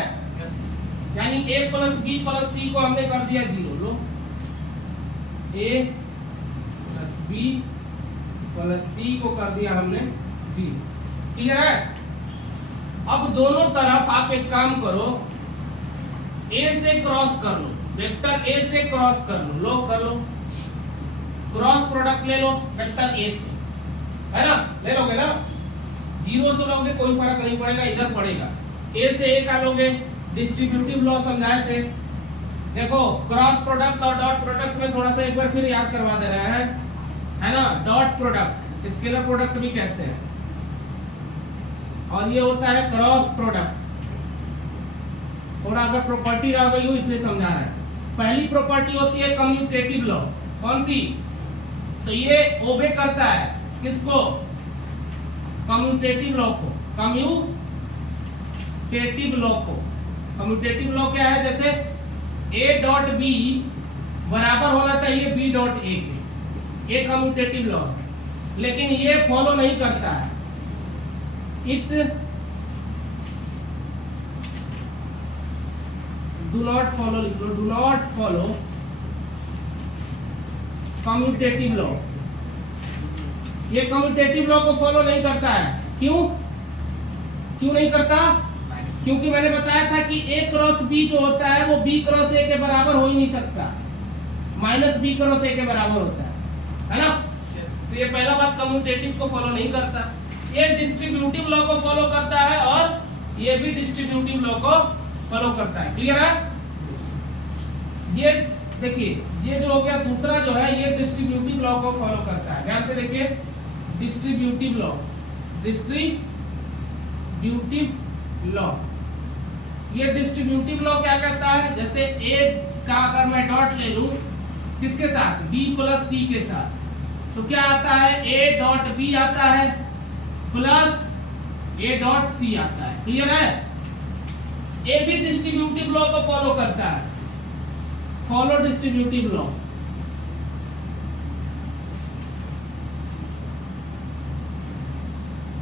यानी a प्लस बी प्लस सी को हमने कर दिया 0। लो a प्लस बी प्लस सी को कर दिया हमने 0। क्लियर है? अब दोनों तरफ आप एक काम करो, a से क्रॉस कर लो, वेक्टर a से क्रॉस कर लो, लो कर लो, क्रॉस प्रोडक्ट ले लो वेक्टर a से, है ना, ले लोगे ना। 0 से लोगे कोई फर्क नहीं पड़ेगा, इधर पड़ेगा। a से a का लोगे, डिस्ट्रीब्यूटिव लॉ समझाए थे। देखो क्रॉस प्रोडक्ट और डॉट प्रोडक्ट में थोड़ा सा एक बार फिर याद करवा दे रहे हैं, है ना। डॉट प्रोडक्ट स्केलर प्रोडक्ट भी कहते हैं, और ये होता है क्रॉस प्रोडक्ट। थोड़ा अगर प्रॉपर्टी रह गई हो इसलिए समझा रहा है। पहली प्रॉपर्टी होती है कम्यूटेटिव लॉ। कौन सी? तो ये ओबे करता है किसको? कम्यूटेटिव लॉ को। कम्यूटेटिव लॉ को। कम्यूटेटिव लॉ क्या है? जैसे A डॉट बी बराबर होना चाहिए B डॉट ए के, ये कम्यूटेटिव लॉ है, लेकिन ये फॉलो नहीं करता है। इट डू नॉट फॉलो, लिख लो, do not follow commutative law. ये कम्यूटेटिव लॉ को फॉलो नहीं करता है। क्यों नहीं करता? क्योंकि मैंने बताया था कि A क्रॉस B जो होता है वो B क्रॉस A के बराबर हो ही नहीं सकता, माइनस B क्रॉस A के बराबर होता है ना? तो ये पहला बात, कम्यूटेटिव को फॉलो नहीं करता। ये डिस्ट्रीब्यूटिव लॉ को फॉलो करता है और ये भी डिस्ट्रीब्यूटिव लॉ को फॉलो करता है। क्लियर है? ये देखिए, ये जो हो गया दूसरा जो है, ये डिस्ट्रीब्यूटिव लॉ को फॉलो करता है। ध्यान से देखिए, डिस्ट्रीब्यूटिव लॉ, डिस्ट्रीब्यूटिव लॉ, ये डिस्ट्रीब्यूटिव लॉ क्या करता है? जैसे A का अगर मैं डॉट ले लूं किसके साथ? B प्लस C के साथ, तो क्या आता है? A डॉट B आता है प्लस A डॉट C आता है। क्लियर है? A भी डिस्ट्रीब्यूटिव लॉ को फॉलो करता है। Follow distributive law.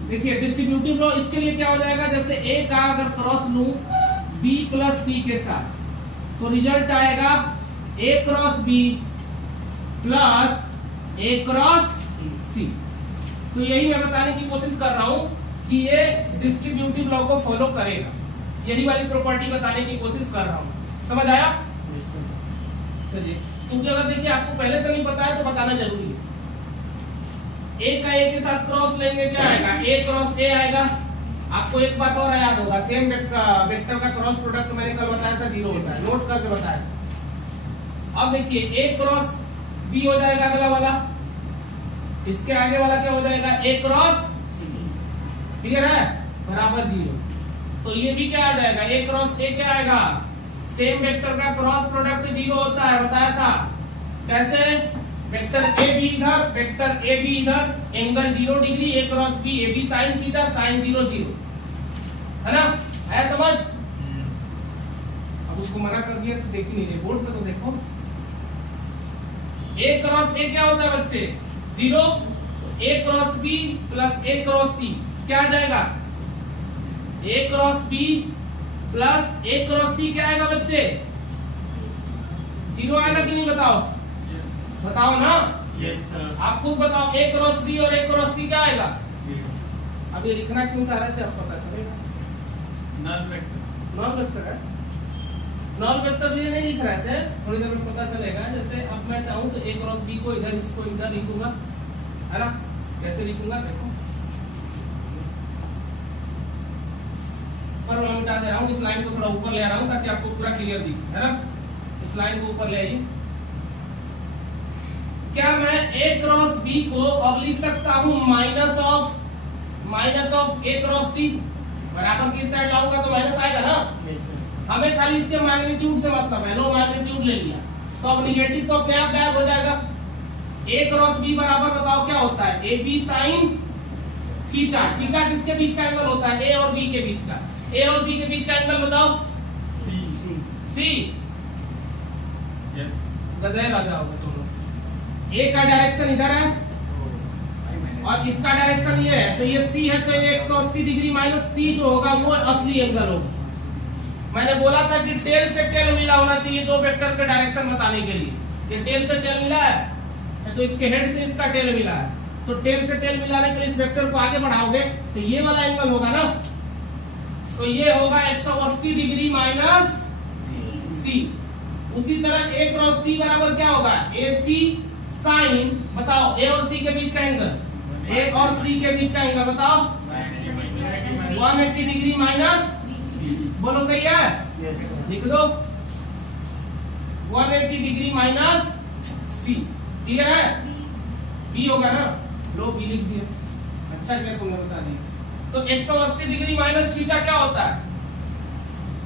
देखिए डिस्ट्रीब्यूटिव लॉ इसके लिए क्या हो जाएगा? जैसे A का अगर क्रॉस लूं B प्लस C के साथ, तो रिजल्ट आएगा A cross B plus A cross C। तो यही मैं बताने की कोशिश कर रहा हूं कि ये डिस्ट्रीब्यूटिव लॉ को फॉलो करेगा। यही वाली प्रॉपर्टी बताने की कोशिश कर रहा हूं। समझ आया? चलिए, क्योंकि अगर देखिए आपको पहले से नहीं पता है तो बताना जरूरी है। A का A के साथ क्रॉस लेंगे, क्या आएगा? A क्रॉस A आएगा। आपको एक बात और याद होगा, सेम वेक्टर का क्रॉस प्रोडक्ट मैंने कल बताया था 0 होता है, नोट करके बताया। अब देखिए A क्रॉस B हो जाएगा अगला वाला, इसके आगे वाला क्या हो जाएगा? A क्रॉस, क्लियर है, बराबर 0। तो ये भी क्या आ जाएगा? A क्रॉस A क्या आएगा? सेम वेक्टर का क्रॉस प्रोडक्ट 0 होता है, बताया था। कैसे? वेक्टर A B इधर, वेक्टर A B इधर, angle 0 degree, A cross B, A B sin theta, sin 0 0, है ना? है समझ? अब उसको मना कर दिया तो देख ही नहीं रहे, बोर्ड पे तो देखो। A क्रॉस A क्या होता है बच्चे? 0। A cross B plus A cross C क्या आ जाएगा? A cross B plus A cross C क्या आएगा बच्चे? 0 आएगा कि नहीं? बताओ ना। Yes sir. आप खुद बताओ, A क्रॉस B और A क्रॉस C क्या आएगा? अब ये लिखना क्यों चाह रहे थे, अब पता चलेगा। नॉन वेक्टर, नॉन वेक्टर है, नॉन वेक्टर ये नहीं लिख रहे थे, थोड़ी देर में पता चलेगा। जैसे अब मैं चाहूं तो A क्रॉस B को इधर, इसको इधर लिखूंगा, है ना? कैसे लिखूंगा देखो, पर मैं मिटा दे रहा हूँ, इस लाइन को थोड़ा ऊपर ले आ रहा हूँ ताकि आपको पूरा क्लियर दिखे, है ना? इस लाइन को ऊपर ले आइए। क्या मैं A क्रॉस B को अब लिख सकता हूं minus of A cross C? बराबर किस साइड लाऊंगा तो माइनस आएगा ना? हमें खाली इसके मैग्नीट्यूड से मतलब है, लो मैग्नीट्यूड ले लिया तो अब निगेटिव तो अपने आप गायब हो जाएगा। A क्रॉस B बराबर बताओ क्या होता है? AB sin theta. थीटा किसके बीच का एंगल होता है? A और B के बीच का। A और B के बीच का एंगल बताओ। C। गधे राजा होगा तुम लोग। A का डायरेक्शन इधर है और इसका डायरेक्शन ये है, तो ये C है, तो ये 180 डिग्री माइनस C जो होगा वो असली एंगल होगा। मैंने बोला था कि टेल से टेल मिला होना चाहिए दो वेक्टर के डायरेक्शन बताने के लिए। ये टेल से टेल मिला है तो इसके हेड से इसका टेल मिला है, तो टेल से टेल मिलाने के लिए इस वेक्टर को आगे बढ़ाओगे तो ये वाला एंगल होगा ना, तो ये होगा 180 डिग्री माइनस C। उसी तरह A क्रॉस C बराबर क्या होगा? AC साइन, बताओ A और C के बीच का एंगल, A और C के बीच का एंगल बताओ 180 डिग्री माइनस, बोलो सही है? लिख दो 180 डिग्री माइनस C। क्लियर है? B होगा ना, लो B लिख दिया। अच्छा क्या तुमने बता दिया। तो 180 डिग्री माइनस थीटा क्या होता है?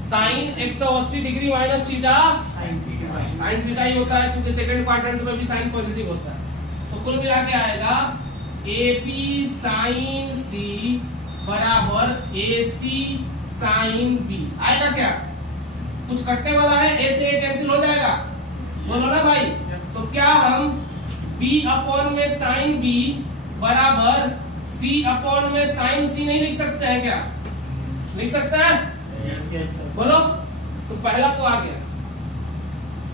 Sine 180 degree minus theta sine theta ही होता है, क्योंकि सेकंड क्वाड्रेंट में भी साइन पॉजिटिव होता है। तो कुल मिला के आएगा AB sin C बराबर AC साइन बी आएगा क्या? कुछ कटने वाला है, ए से ए कैंसिल हो जाएगा, बोलो ना भाई। तो क्या हम b अपॉन में साइन b बराबर c अपॉन में साइन c नहीं लिख सकते हैं क्या? लिख सकते हैं, Yes, sir. बोलो। तो पहला तो आ गया।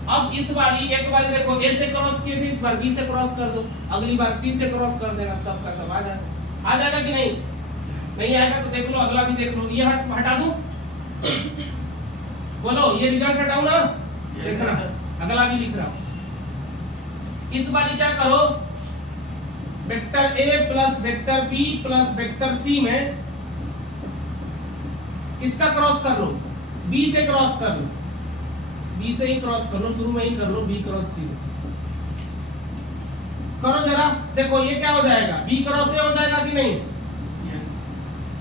अब इस बारी एक बारी देखो, a से क्रॉस किए थे, इस बार b से क्रॉस कर दो, अगली बार c से क्रॉस कर देना, सबका सब आ जाएगा। आ जाएगा कि नहीं? नहीं आएगा तो देख लो, अगला भी देख लो। ये हटा दूं, बोलो ये रिजल्ट हटाऊं ना? देखना, अगला भी लिख रहा हूं। इस बारी क्या करो, vector a plus vector b plus vector c में किसका क्रॉस कर लो? b से क्रॉस कर लो, b से ही क्रॉस कर लो, शुरू में ही कर लो, b क्रॉस c करो जरा। देखो ये क्या हो जाएगा, b क्रॉस a हो जाएगा कि नहीं? Yes.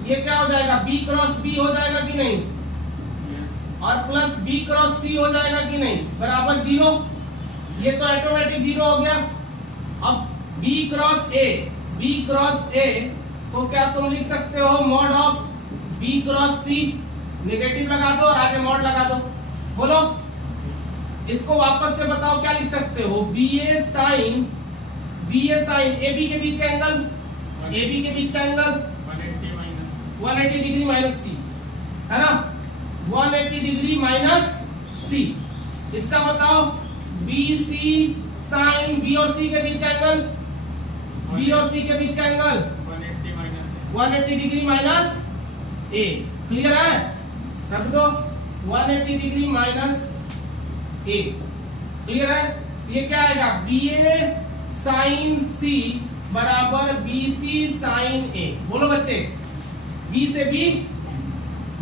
ये क्या हो जाएगा, b क्रॉस b हो जाएगा कि नहीं? Yes. और प्लस b क्रॉस c हो जाएगा कि नहीं? बराबर 0। ये तो ऑटोमेटिक 0 हो गया। अब b क्रॉस a को क्या तुम लिख सकते हो, mod of b cross c, negative लगा दो और आगे मॉड लगा दो, बोलो। इसको वापस से बताओ क्या लिख सकते हो, ba साइन ab के बीच का एंगल, ab के बीच का एंगल 180 डिग्री माइनस c, है ना? 180 डिग्री माइनस c। इसका बताओ bc साइन b और c के बीच का एंगल, b और c के बीच का angle 180 degree minus a। Clear है? रख दो 180 डिग्री माइनस a। क्लियर है? ये क्या आएगा, ba साइन c बराबर bc साइन a। बोलो बच्चे, b से b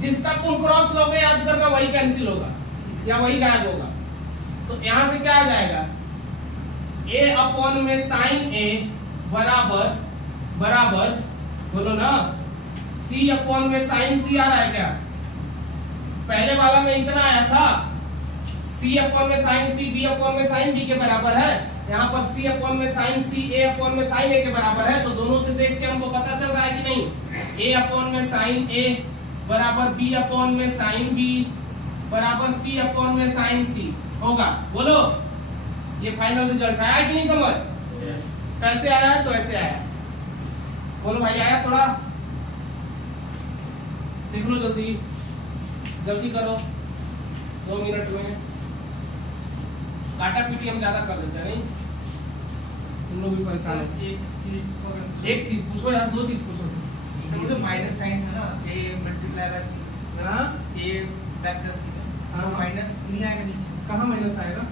जिसका तुम क्रॉस लोगे याद करना, वही कैंसिल होगा या वही गायब होगा। तो यहां से क्या आ जाएगा, a अपॉन में साइन a बराबर बोलो ना, c अपॉन में साइन c आ रहा है क्या? पहले वाला में इतना आया था, c अपॉन में साइन c b अपॉन में साइन b के बराबर है। यहाँ पर c अपॉन में साइन c a अपॉन में साइन a के बराबर है। तो दोनों से देख के हमको पता चल रहा है कि नहीं, a अपॉन में साइन a बराबर b अपॉन में साइन b बराबर c अपॉन में साइन c होगा, बोलो। ये फाइनल रिजल्ट आया कि नहीं समझ? Yes. कैसे आया है? तो ऐसे आया, बोलो भाई आया? थोड़ा देख लो, जल्दी करो, 2 मिनट में। काटा पीटी हम ज्यादा कर देते हैं, नहीं? तुम लोग भी परेशान हो। एक चीज पूछो यार, 2 चीज पूछो। समझो माइनस साइन है ना, a मल्टीप्लाई बाय c, हाँ? a वेक्टर c हाँ। तो माइनस नहीं आएगा नीचे, कहाँ माइनस आएगा?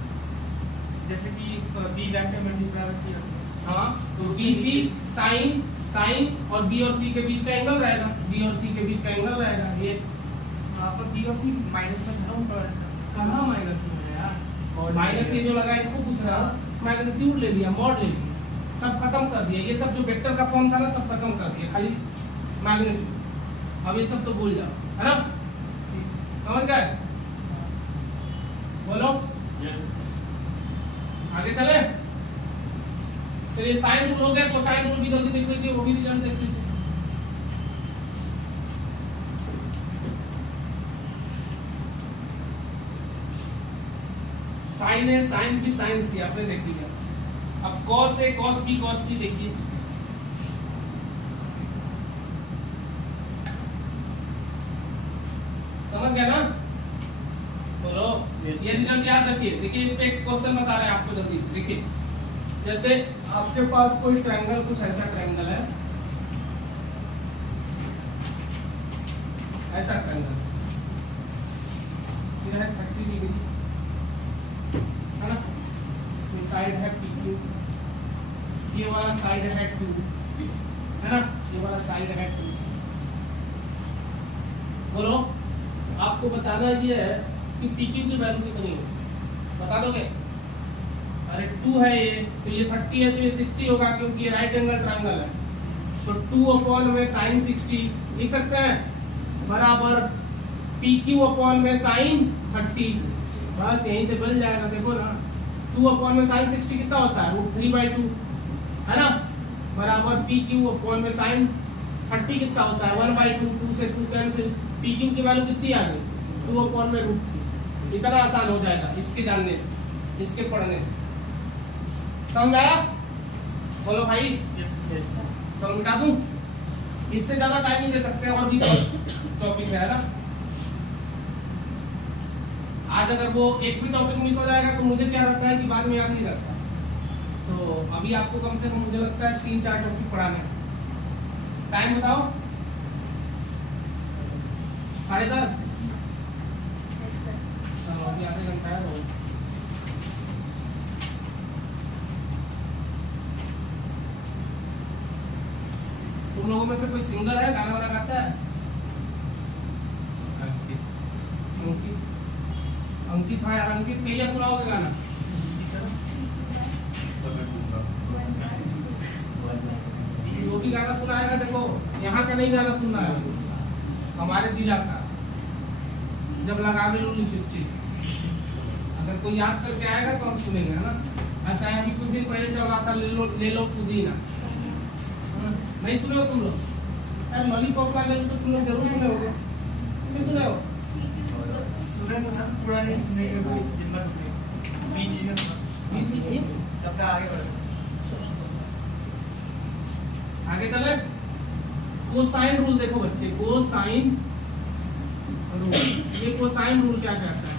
जैसे कि b vector multiply by c। हाँ, तो BC साइन और B और C के बीच का एंगल रहेगा, B और C के बीच का एंगल रहेगा। ये पर b और c माइनस में था ना, ऊपर इसका कहाँ माइनस में है यार? माइनस ये जो लगा इसको पूछ रहा हूँ, मैग्नीट्यूड ले लिया, मॉड ले लिया, सब खत्म कर दिया। ये सब जो वेक्टर का फॉर्म था ना, सब खत्म कर दिया, खाली मैग्नीट्यूड। अब ये सब तो भूल जाओ, है ना? समझ गए? बोलो Yes. आगे चले। चलिए साइन रूल हो गया, कोसाइन रूल भी जल्दी देख लीजिए, वो भी रिजल्ट देख लीजिए। साइन है, साइन बी साइन सी आपने देख लिया। अब कॉस है, कॉस बी कॉस सी देखिए। समझ गया ना? बोलो। Yes. ये रिजल्ट याद रखिए। देखिए इस पे एक क्वेश्चन बता रहे हैं आपको, जल्दी से देखिए। जैसे आपके पास कोई ट्रायंगल, कुछ ऐसा ट्रायंगल है, ऐसा ट्रायंगल ये है 30 डिग्री, है ना? ये साइड है PQ, ये वाला साइड है 2, है ना? ये वाला साइड है 2। बोलो, आपको बताना ये है कि PQ की वैल्यू कितनी है, बता दोगे? अरे 2 है ये, तो ये 30 है, तो ये 60 होगा, क्योंकि ये राइट एंगल ट्रायंगल है। तो 2 अपॉन में साइन 60 लिख सकते हैं, बराबर PQ अपॉन में साइन 30। बस यहीं से बन जाएगा, देखो ना। 2 अपॉन में साइन 60 कितना होता है, √3/2, है ना? बराबर PQ अपॉन में साइन 30 कितना होता है, 1/2, 2 से 2 कैंसिल, पी क्यू की वैल्यू कितनी आ गई 2/√3। इतना आसान हो जाएगा इसके जानने से, इसके पढ़ने से। समझ में आया? बोलो भाई। Yes, yes, sir. चलो मिटा दूं, इससे ज्यादा टाइम नहीं दे सकते और भी टॉपिक है ना। आज अगर वो एक भी टॉपिक मिस हो जाएगा तो मुझे क्या लगता है कि बाद में याद नहीं रहता। तो अभी आपको कम से कम मुझे लगता है 3-4 टॉपिक पढ़ाने हैं। टाइम बताओ। 10:30। चलो अभी आधे घंटा है बहुत। तुम लोगों में से कोई सिंगर है, गाना वाना गाता है? अंकित भाई, अंकित कहिया सुनाओगे गाना? जो भी गाना सुनाएगा, देखो यहाँ का नहीं गाना सुनना है, हमारे जिला का। जब लगावे लो लिपस्टिक, अगर कोई याद करके आएगा तो हम सुनेंगे, है ना। अच्छा, अभी कुछ दिन पहले चल रहा था ले लो पुदीना, नहीं सुने हो तुम लोग? अरे लॉलीपॉप ला तो तुम लोग जरूर सुने होगे, नहीं सुने हो? सुने तो था, पूरा नहीं सुनने के कोई जिम्मत नहीं, बीच में सुना, तब तक आगे बढ़े। आगे चले। कोसाइन रूल देखो बच्चे, कोसाइन रूल। ये कोसाइन रूल क्या कहता है,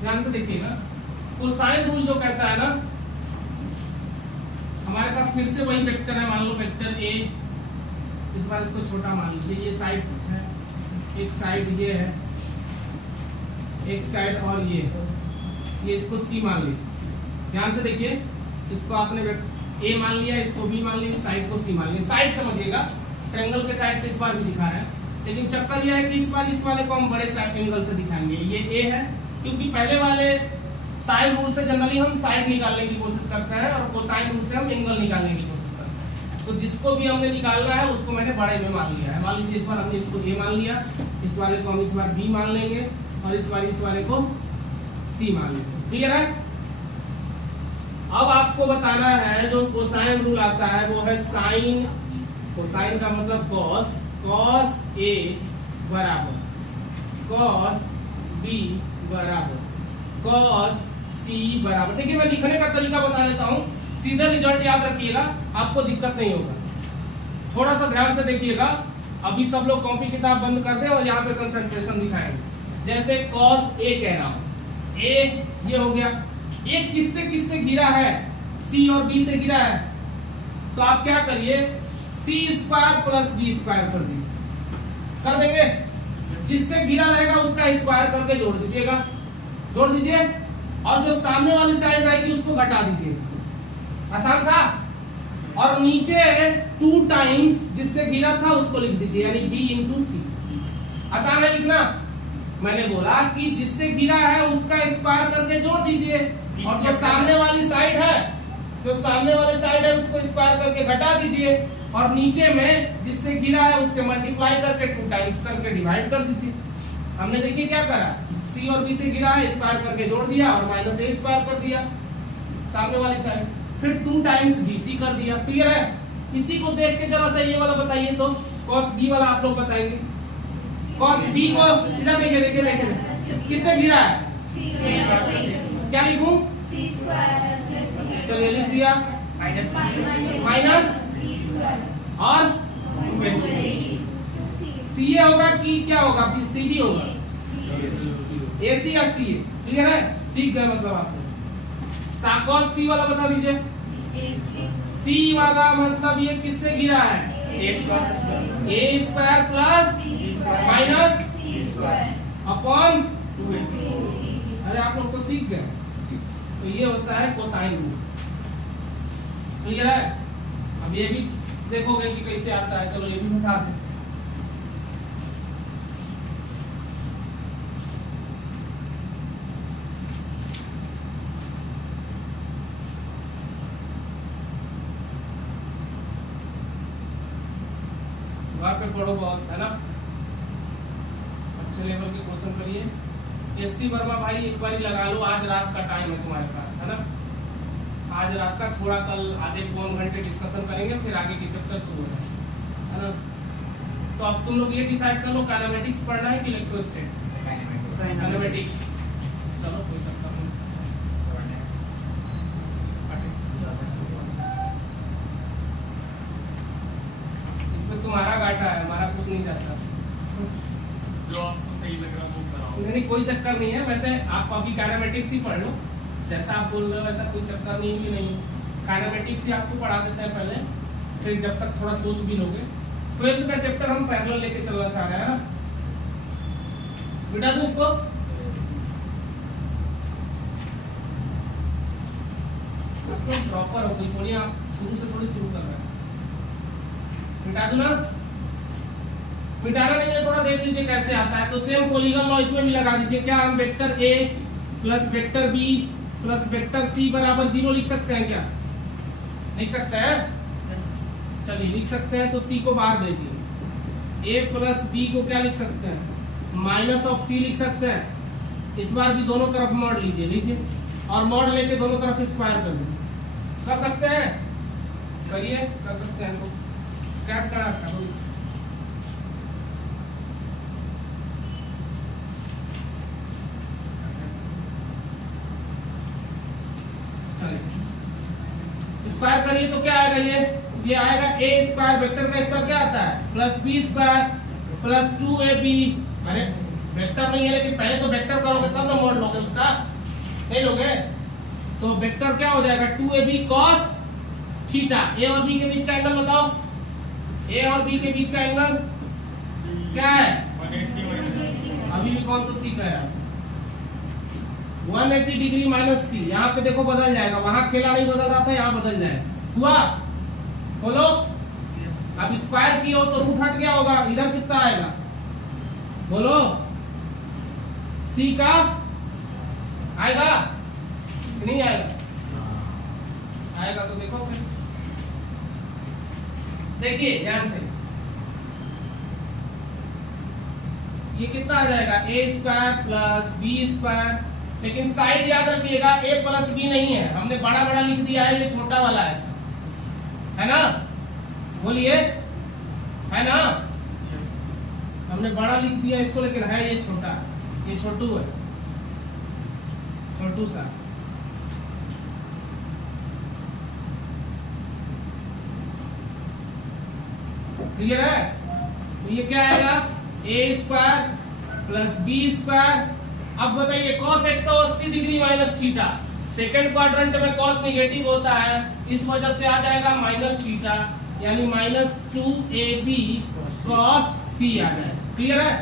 ध्यान से देखिएगा। कोसाइन रूल जो कहता है ना, हमारे पास फिर से वही वेक्टर है, मान लो वेक्टर ए, इस बार इसको छोटा मान लीजिए, ये साइड है, एक साइड ये है, एक साइड और ये इसको सी मान लीजिए। ध्यान से देखिए, इसको आपने ए मान लिया, इसको बी मान लिया, साइड को सी मान लिया। साइड समझिएगा, ट्रायंगल के साइड से इस बार भी दिखा रहा है, लेकिन चक्कर यह है कि इस बार इस वाले को हम बड़े साइड एंगल से दिखाएंगे। ये ए है, क्योंकि पहले वाले साइन रूल से जनरली हम साइड निकालने की कोशिश करते हैं और कोसाइन रूल से हम एंगल निकालने की कोशिश करते हैं। तो जिसको भी हमने निकालना है उसको मैंने बड़े में मान लिया है। मान लीजिए इस बार हमने इसको ए मान लिया, इस वाले को हम इस बार बी मान लेंगे और इस वाले को सी मान लेंगे। क्लियर है? अब आपको बताना है जो कोसाइन रूल आता है वो है साइन, कोसाइन का मतलब कॉस, कॉस ए बराबर कॉस बी बराबर कॉस सी बराबर। देखिए मैं लिखने का तरीका बता देता हूँ, सीधे रिजल्ट याद रखिएगा, आपको दिक्कत नहीं होगा। थोड़ा सा ध्यान से देखिएगा। अभी सब लोग कॉपी किताब बंद कर दे और यहाँ पे कंसंट्रेशन दिखाएंगे। जैसे कॉस ए कह रहा हूँ, ए ये हो गया, ए किससे गिरा है, सी और बी से गिरा है, तो आप क्या करिए, सी स्क्वायर प्लस बी स्क्वायर कर दीजिए। कर देंगे? जिससे गिरा रहेगा उसका स्क्वायर करके जोड़ दीजिएगा, जोड़ दीजिए, और जो सामने वाली साइड रहेगी उसको घटा दीजिए। आसान था। और नीचे 2 टाइम्स जिससे गिरा था उसको लिख दीजिए, यानी b इंटू सी। आसान है लिखना। मैंने बोला कि जिससे गिरा है उसका स्क्वायर करके जोड़ दीजिए, और जो सामने वाली साइड है, जो सामने वाली साइड है उसको स्क्वायर करके घटा दीजिए, और नीचे में जिससे गिरा है उससे मल्टीप्लाई करके 2 टाइम्स करके डिवाइड कर दीजिए। हमने देखिए क्या करा, सी और बी से गिरा है, स्क्वायर करके जोड़ दिया और माइनस ए स्क्वायर कर दिया सामने वाली साइड, फिर 2 टाइम्स बीसी कर दिया। क्लियर है? इसी को देख के जरा सा ये वाला बताइए, तो cos बी वाला आप लोग बताएंगे। cos बी को इधर देखिए, देखिए देखिए किससे गिरा है, क्या लिखूं, चलिए लिख दिया, माइनस और सी ए होगा कि क्या होगा, सी बी होगा, ए सी या सी ए। क्लियर है? सीख गए मतलब आप। cos सी वाला बता दीजिए। सी वाला मतलब ये किससे गिरा है, a square plus minus upon 2a। अरे आप लोग तो सीख गए। तो ये होता है कोसाइन रूल। क्लियर है? अब ये भी देखोगे कि कैसे आता है। चलो ये भी बता दें। घर पे पढ़ो बहुत, है ना, अच्छे लेवल के क्वेश्चन करिए। एससी वर्मा भाई एक बार लगा लो, आज रात का टाइम है तुम्हारे पास, है ना। आज रात का थोड़ा, कल आधे पौन घंटे डिस्कशन करेंगे, फिर आगे के चैप्टर शुरू हो जाए, है ना। तो अब तुम लोग ये डिसाइड कर लो काइनेमेटिक्स पढ़ना है कि इलेक्ट्रोस्टैटिक। काइनेमेटिक, चलो कोई चक्कर नहीं। इसमें तुम्हारा घाटा है, हमारा कुछ नहीं जाता। जो आपको सही लग रहा है वो कराओ। नहीं कोई चक्कर नहीं है, वैसे आप अभी काइनेमेटिक्स ही पढ़ लो, जैसा आप बोल रहे हो वैसा कोई चक्कर नहीं भी नहीं। काइनेमेटिक्स ही आपको पढ़ा देते हैं पहले, फिर जब तक थोड़ा सोच भी लोगे। 12th का चैप्टर हम पैरेलल लेके चलना चाह रहे हैं ना, बिठा दूं इसको। प्रॉपर हो गई थोड़ी, आप शुरू से थोड़ी शुरू कर रहे हैं। मिटा दूं ना, मिटाना नहीं है, थोड़ा देख लीजिए कैसे आता है। तो सेम पॉलीगन लॉ इसमें भी लगा दीजिए। क्या हम vector a plus vector b plus vector c बराबर 0 लिख सकते हैं? क्या लिख सकते हैं? चलिए लिख सकते हैं, तो c को बाहर भेजिए। a प्लस b को क्या लिख सकते हैं? माइनस ऑफ c लिख सकते हैं। इस बार भी दोनों तरफ मॉड लीजिए, लीजिए और मॉड लेके दोनों तरफ स्क्वायर कर दीजिए। कर सकते हैं? करिए, कर सकते हैं। तो कैप का स्क्वायर करिए तो क्या आएगा? ये आएगा a स्क्वायर, वेक्टर का स्क्वायर क्या आता है? Plus b square plus 2ab। अरे वेक्टर नहीं है, लेकिन पहले तो वेक्टर करोगे तब ना मॉड लोगे उसका, नहीं लोगे? तो वेक्टर क्या हो जाएगा? 2ab cos theta. a और b के बीच का एंगल बताओ, a और b के बीच का एंगल क्या है? 180 अभी भी कौन तो c कह रहा है? 180 डिग्री माइनस सी। यहाँ पे देखो बदल जाएगा, वहां खेला नहीं बदल रहा था, यहाँ बदल जाएगा। हुआ? बोलो। अब स्क्वायर की हो तो रूट हट गया होगा, इधर कितना आएगा? बोलो। सी का आएगा कि नहीं आएगा? आएगा तो देखो फिर, देखिए ध्यान से। ये कितना आ जाएगा? a square plus b square. लेकिन साइड याद रखिएगा, a प्लस b नहीं है, हमने बड़ा बड़ा लिख दिया है, ये छोटा वाला है, है ना? बोलिए, है ना? हमने बड़ा लिख दिया इसको, लेकिन है ये छोटा, ये छोटू है, छोटू सा। क्लियर है? तो ये क्या आएगा? a square plus b square. अब बताइए cos 180 degree minus theta, second quadrant में cos नेगेटिव होता है, इस वजह से आ जाएगा माइनस थीटा, यानी माइनस 2ab cos c आ जाएगा। क्लियर है?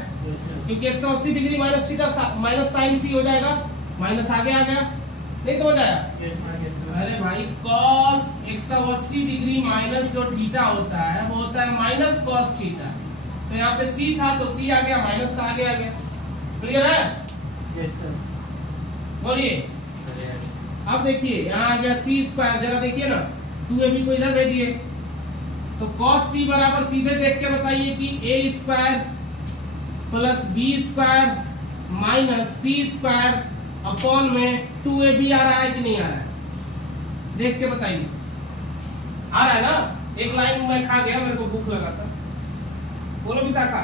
क्योंकि 180 degree minus theta minus sine c हो जाएगा, माइनस आगे आ गया, नहीं समझ आया? अरे भाई cos 180 डिग्री माइनस जो थीटा होता है वो होता है माइनस cos थीटा। तो यहाँ पे c था तो c आ गया, माइनस आगे आ गया। क्लियर है? बोलिए। अब देखिए यहाँ आ गया c स्क्वायर, जरा देखिए ना, 2ab को इधर भेजिए। तो cos c बराबर सीधे देख के बताइए कि a square plus b square minus c square upon में 2ab आ रहा है कि नहीं आ रहा है? देख के बताइए। आ रहा है ना? एक लाइन में खा गया, मेरे को भूख लगा था। बोलो विशाखा।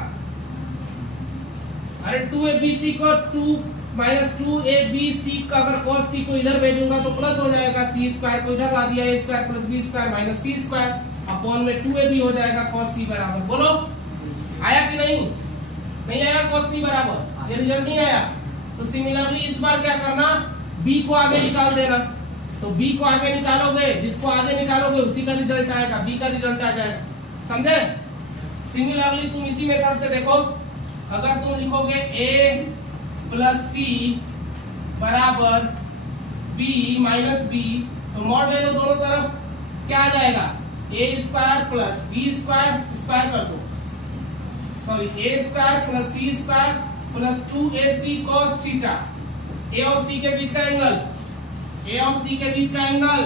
अरे 2abc को 2 माइनस 2abc का अगर cos c को इधर भेजूंगा तो प्लस हो जाएगा, c स्क्वायर को इधर ला दिया, a square plus b square minus c square upon में 2ab हो जाएगा cos c बराबर। बोलो आया कि नहीं? नहीं आया cos c बराबर, ये रिजल्ट नहीं आया। तो सिमिलरली इस बार क्या करना? b को आगे निकाल देना। तो b को आगे निकालोगे, जिसको आगे निकालोगे उसी का रिजल्ट आएगा, b का रिजल्ट आ जाएगा। समझे? सिमिलरली तुम इसी मेथड से देखो, अगर तुम लिखोगे a प्लस सी बराबर b माइनस b, तो मॉड ले लो दोनों तरफ, क्या आ जाएगा? a square plus b square, square कर दो, sorry a square plus c square plus 2ac cos theta. a और c के बीच का एंगल, a और c के बीच का एंगल,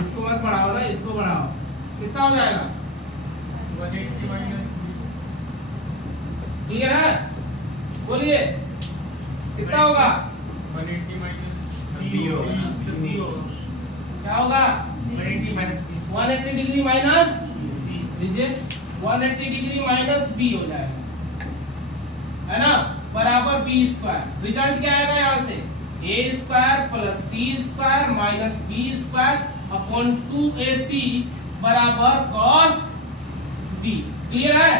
इसको मत बढ़ाओ ना, इसको बढ़ाओ, कितना हो जाएगा? 180 माइनस। क्लियर है? बोलिए कितना होगा? 180 माइनस b होगा, क्या होगा? 180 माइनस b, 180 डिग्री माइनस लीजिए 180 डिग्री माइनस बी हो जाएगा, है ना, बराबर बी स्क्वायर। रिजल्ट क्या आएगा यहाँ से, a square plus c square minus b square upon 2ac बराबर कॉस बी। क्लियर है?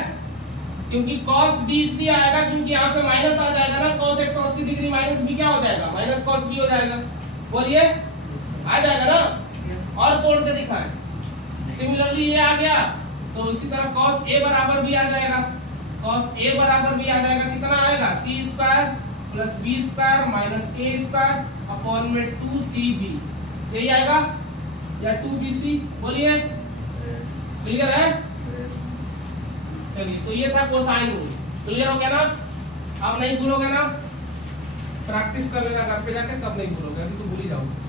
क्योंकि कॉस बी इसलिए आएगा क्योंकि यहाँ पे माइनस आ जाएगा ना, कॉस 180 डिग्री माइनस बी क्या हो जाएगा, माइनस कॉस बी हो जाएगा। बोलिए, आ जाएगा ना? और तोड़ के दिखाएं। सिमिलरली ये आ गया तो इसी तरह cos a बराबर भी आ जाएगा, cos a बराबर भी आ जाएगा। कितना आएगा, c square plus b square minus a square upon में 2cb, यही आएगा या 2bc। बोलिए, क्लियर है? चलिए, तो ये था कोसाइन रूल। क्लियर हो गया ना? अब नहीं भूलोगे ना, प्रैक्टिस कर लेना घर पे जाके, तब नहीं भूलोगे, अभी तो भूल ही जाओगे।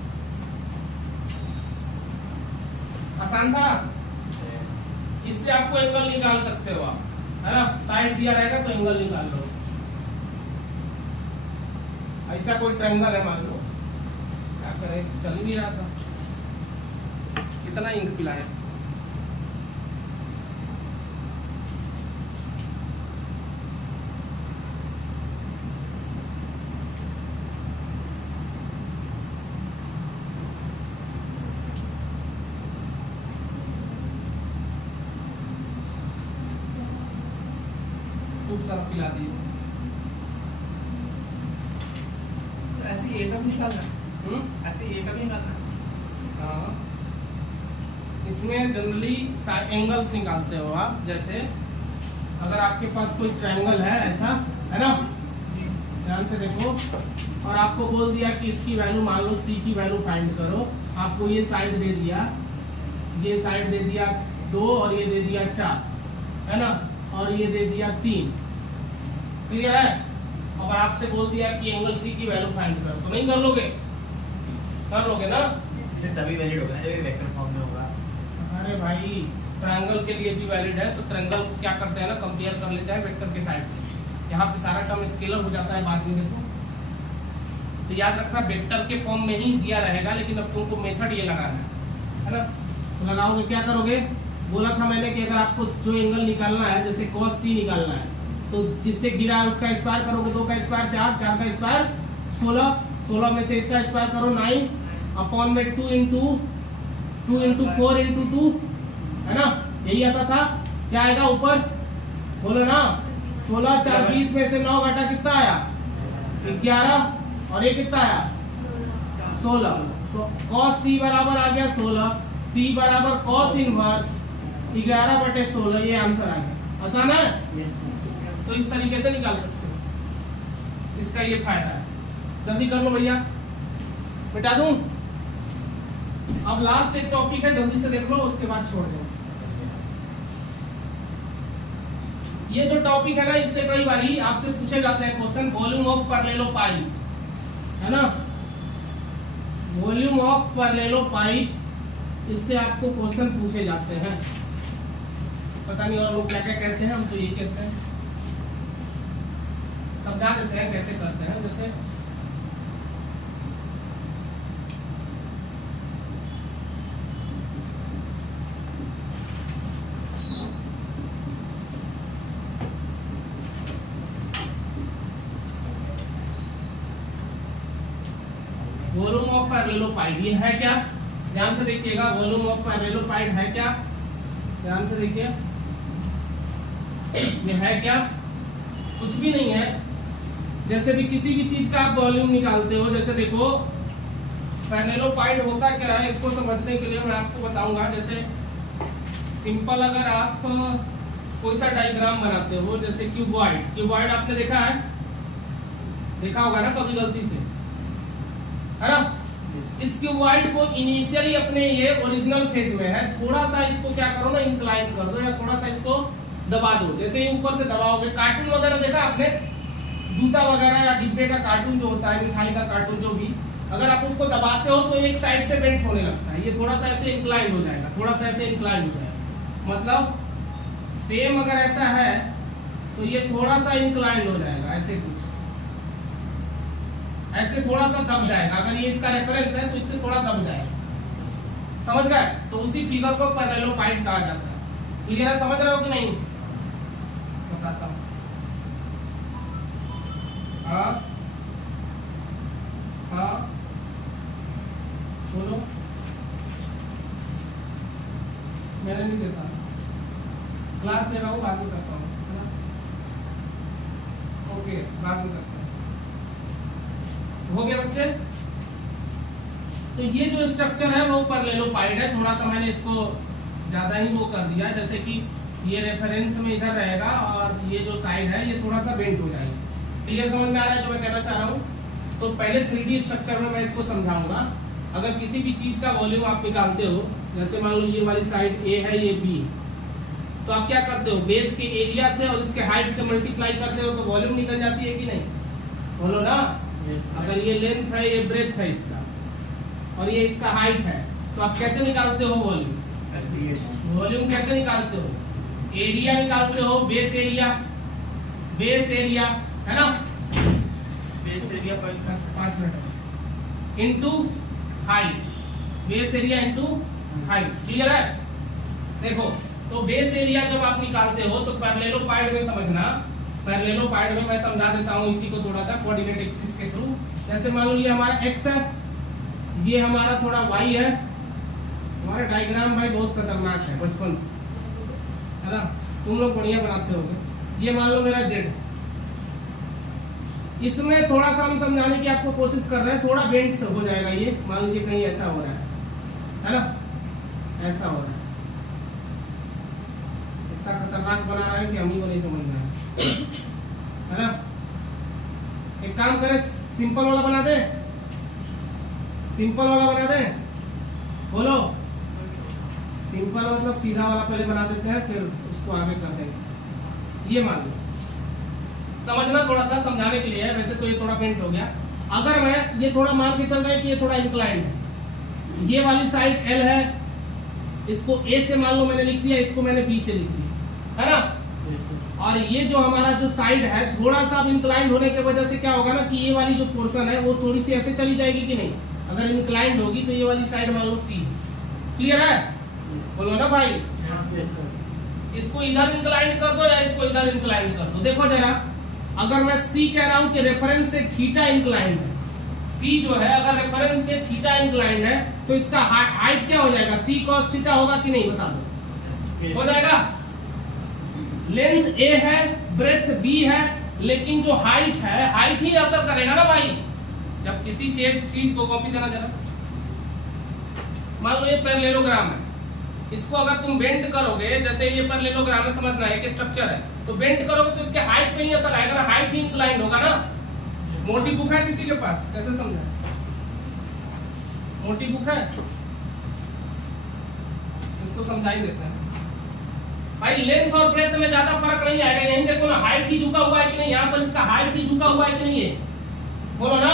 आसान था? इससे आपको एंगल निकाल सकते हो आप, है ना, साइड दिया रहेगा तो एंगल निकाल लो। ऐसा कोई ट्रायंगल है मान लो, क्या करें, चल ही नहीं रहा सा, कितना इंक पिलाए इसको। खूब सारा पिला दिए। ऐसे ए का भी निकालना है, ऐसे ए का भी निकालना है। हाँ, इसमें जनरली एंगल्स निकालते हो आप। जैसे अगर आपके पास कोई ट्रायंगल है ऐसा, है ना, ध्यान से देखो, और आपको बोल दिया कि इसकी वैल्यू मान लो सी की वैल्यू फाइंड करो, आपको ये साइड दे दिया, ये साइड दे दिया 2 और ये दे दिया 4, है ना, और ये दे दिया 3। क्लियर है? और आपसे बोल दिया कि एंगल सी की वैल्यू फाइंड करो, तो नहीं कर लोगे? कर लोगे ना? ये तभी वैलिड होगा जब ये वेक्टर फॉर्म में होगा। अरे भाई, ट्रायंगल के लिए भी वैलिड है, तो ट्रायंगल क्या करते हैं ना, कंपेयर कर लेते हैं वेक्टर के साइड से। यहाँ पे सारा टर्म स्केलर हो जाता है बाद में, देखो। तो याद रखना वेक्टर के फॉर्म में ही दिया रहेगा, लेकिन अब तुमको मेथड ये लगाना है ना। तो लगाओगे, क्या करोगे, बोला था मैंने कि अगर आपको जो एंगल निकालना है, जैसे cos c निकालना है, तो जिससे गिरा है उसका स्क्वायर करोगे, 2 का स्क्वायर 4, 4 का स्क्वायर 16, 16 में से इसका स्क्वायर करो 9 अपॉन में 2 इंटू 4 इंटू 2, है ना, यही आता था। क्या आएगा ऊपर, बोलो ना, 16 4 20 में से 9 घटा कितना आया, 11, और ये कितना आया 16। तो cos c बराबर आ गया 16, c बराबर cos इनवर्स 11/16, ये आंसर आ गया। आसान है? तो इस तरीके से निकाल सकते हो, इसका ये फायदा है। जल्दी कर लो भैया, मिटा दूं। अब लास्ट एक टॉपिक है, जल्दी से देख लो, उसके बाद छोड़ दो। ये जो टॉपिक है ना, इससे कई बार आपसे पूछे जाते हैं क्वेश्चन, वॉल्यूम ऑफ पैरेललोपाइड, है ना, वॉल्यूम ऑफ पैरेललोपाइड, इससे आपको क्वेश्चन पूछे जाते हैं। पता नहीं और लोग क्या क्या कहते हैं, हम तो यही कहते हैं। समझा देते हैं कैसे करते हैं। जैसे वॉल्यूम ऑफ पैरेललोपाइड, ये है क्या, ध्यान से देखिएगा। वॉल्यूम ऑफ पैरेललोपाइड है क्या, ध्यान से देखिए, ये है क्या, कुछ भी नहीं है। जैसे भी किसी भी चीज का आप वॉल्यूम निकालते हो, जैसे देखो पैरेललोपाइड होता क्या है, इसको समझने के लिए मैं आपको बताऊंगा। जैसे सिंपल अगर आप कोई सा डायग्राम बनाते हो, जैसे क्यूबॉइड आपने देखा है, देखा होगा ना कभी गलती से, है ना। इस क्यूबॉइड को इनिशियली अपने ये ओरिजिनल फेज में है, थोड़ा सा इसको क्या करो ना, इंक्लाइन कर दो या थोड़ा सा इसको दबा दो। जैसे ही ऊपर से दबाओगे, कार्टून वगैरह देखा आपने, जूता वगैरह या डिब्बे का कार्टून जो होता है, मिठाई का कार्टून जो भी, अगर आप उसको दबाते हो तो एक साइड से बेंट होने लगता है, ये थोड़ा सा ऐसे इंक्लाइन हो जाएगा, थोड़ा सा ऐसे इंक्लाइन हो जाएगा। मतलब सेम अगर ऐसा है तो ये थोड़ा सा इंक्लाइन हो जाएगा, ऐसे कुछ ऐसे थोड़ा सा दब जाएगा। अगर ये इसका रेफरेंस है तो इससे थोड़ा दब जाएगा, समझ गए। तो उसी फिगर को पैरेललोपाइड कहा जाता है। क्लियर है, समझ रहे हो कि नहीं? बताता हूं। हाँ हाँ बोलो। मैंने नहीं देता, क्लास ले रहा हूँ, बाद में करता हूँ, है ना? ओके, बाद में करता हूँ। हो गया बच्चे? तो ये जो स्ट्रक्चर है वो पैरेललोपाइड है। थोड़ा सा मैंने इसको ज्यादा ही वो कर दिया, जैसे कि ये रेफरेंस में इधर रहेगा और ये जो साइड है ये थोड़ा सा बेंट हो जाएगी। क्लियर समझ में आ रहा है जो मैं कहना चाह रहा हूँ? तो पहले 3D स्ट्रक्चर में मैं इसको समझाऊंगा। अगर किसी भी चीज का वॉल्यूम आप निकालते हो, जैसे मान लो ये वाली साइड A है, ये B, तो आप क्या करते हो? बेस के एरिया से और इसके हाइट से मल्टीप्लाई करते हो तो वॉल्यूम निकल जाती है कि नहीं? बोलो ना। अगर ये लेंथ है, ये ब्रेथ है इसका, और ये इसका हाइट है, तो आप कैसे निकालते हो वॉल्यूम? वॉल्यूम कैसे निकालते हो? एरिया निकालते हो, बेस एरिया है ना, बेस एरिया पर 5 minute into height, base area into height. Clear है? देखो, तो बेस एरिया जब आप निकालते हो तो पैरेललोपाइड में समझना। पैरेललोपाइड में मैं समझा देता हूँ इसी को थोड़ा सा कोऑर्डिनेट एक्सिस के थ्रू। जैसे मान लो ये हमारा x है, ये हमारा थोड़ा y है। हमारा डायग्राम भाई बहुत खतरनाक है बचपन से, है ना? तुम लोग बढ़िया बनाते होगे। ये मान लो मेरा z, इसमें थोड़ा सा हम समझाने की आपको कोशिश कर रहे हैं, थोड़ा बेंड से हो जाएगा। ये मान लीजिए कहीं ऐसा हो रहा है ना, ऐसा हो रहा है। इतना खतरनाक बना रहा है कि हम ही को नहीं समझना है ना? एक काम करें, सिंपल वाला बना दे, सिंपल वाला बना दे। बोलो, सिंपल मतलब सीधा वाला पहले बना देते हैं, फिर उसको आगे कर देंगे। ये मान लो, समझना थोड़ा सा समझाने के लिए है, वैसे तो ये थोड़ा बेंट हो गया। अगर मैं ये थोड़ा मान के चल रहा है कि ये थोड़ा इंक्लाइंड है, ये वाली साइड L है, इसको A से मान लो मैंने लिख दिया, इसको मैंने B से लिख दिया, है ना? और ये जो हमारा जो साइड है थोड़ा सा इंक्लाइंड होने की वजह से क्या होगा ना कि ये वाली जो पोर्शन है वो थोड़ी सी ऐसे चली जाएगी कि नहीं? अगर इंक्लाइंड होगी तो ये वाली साइड मान लो C। क्लियर है? बोलो ना भाई। इसको इधर इंक्लाइंड कर दो या इसको इधर इंक्लाइंड कर दो। देखो जरा, अगर मैं C कह रहा हूं कि रेफरेंस से थीटा इंक्लाइंड है, C जो है अगर रेफरेंस से थीटा इंक्लाइंड है तो इसका हाइट क्या हो जाएगा? C cos थीटा होगा कि नहीं? बता दो। हो जाएगा। लेंथ A है, ब्रेथ B है, लेकिन जो हाइट है, हाइट ही असर करेगा ना भाई। जब किसी चीज को कॉपी करना जरा, मान लो ये पैरेललोग्राम है, इसको अगर तुम बेंट करोगे, जैसे ये पैरेललोग्राम में समझना है कि स्ट्रक्चर है, तो बेंट करोगे तो इसके हाइट पे ही असर आएगा ना, हाइट ही इंक्लाइंड होगा ना। मोटी बुक है किसी के पास? कैसे समझा? मोटी बुक है, इसको समझा ही देते हैं भाई। लेंथ और ब्रेथ में ज्यादा फर्क नहीं आएगा। यही देखो ना, हाइट ही झुका हुआ है कि नहीं, यहाँ पर इसका हाइट ही झुका हुआ है कि नहीं है? बोलो ना।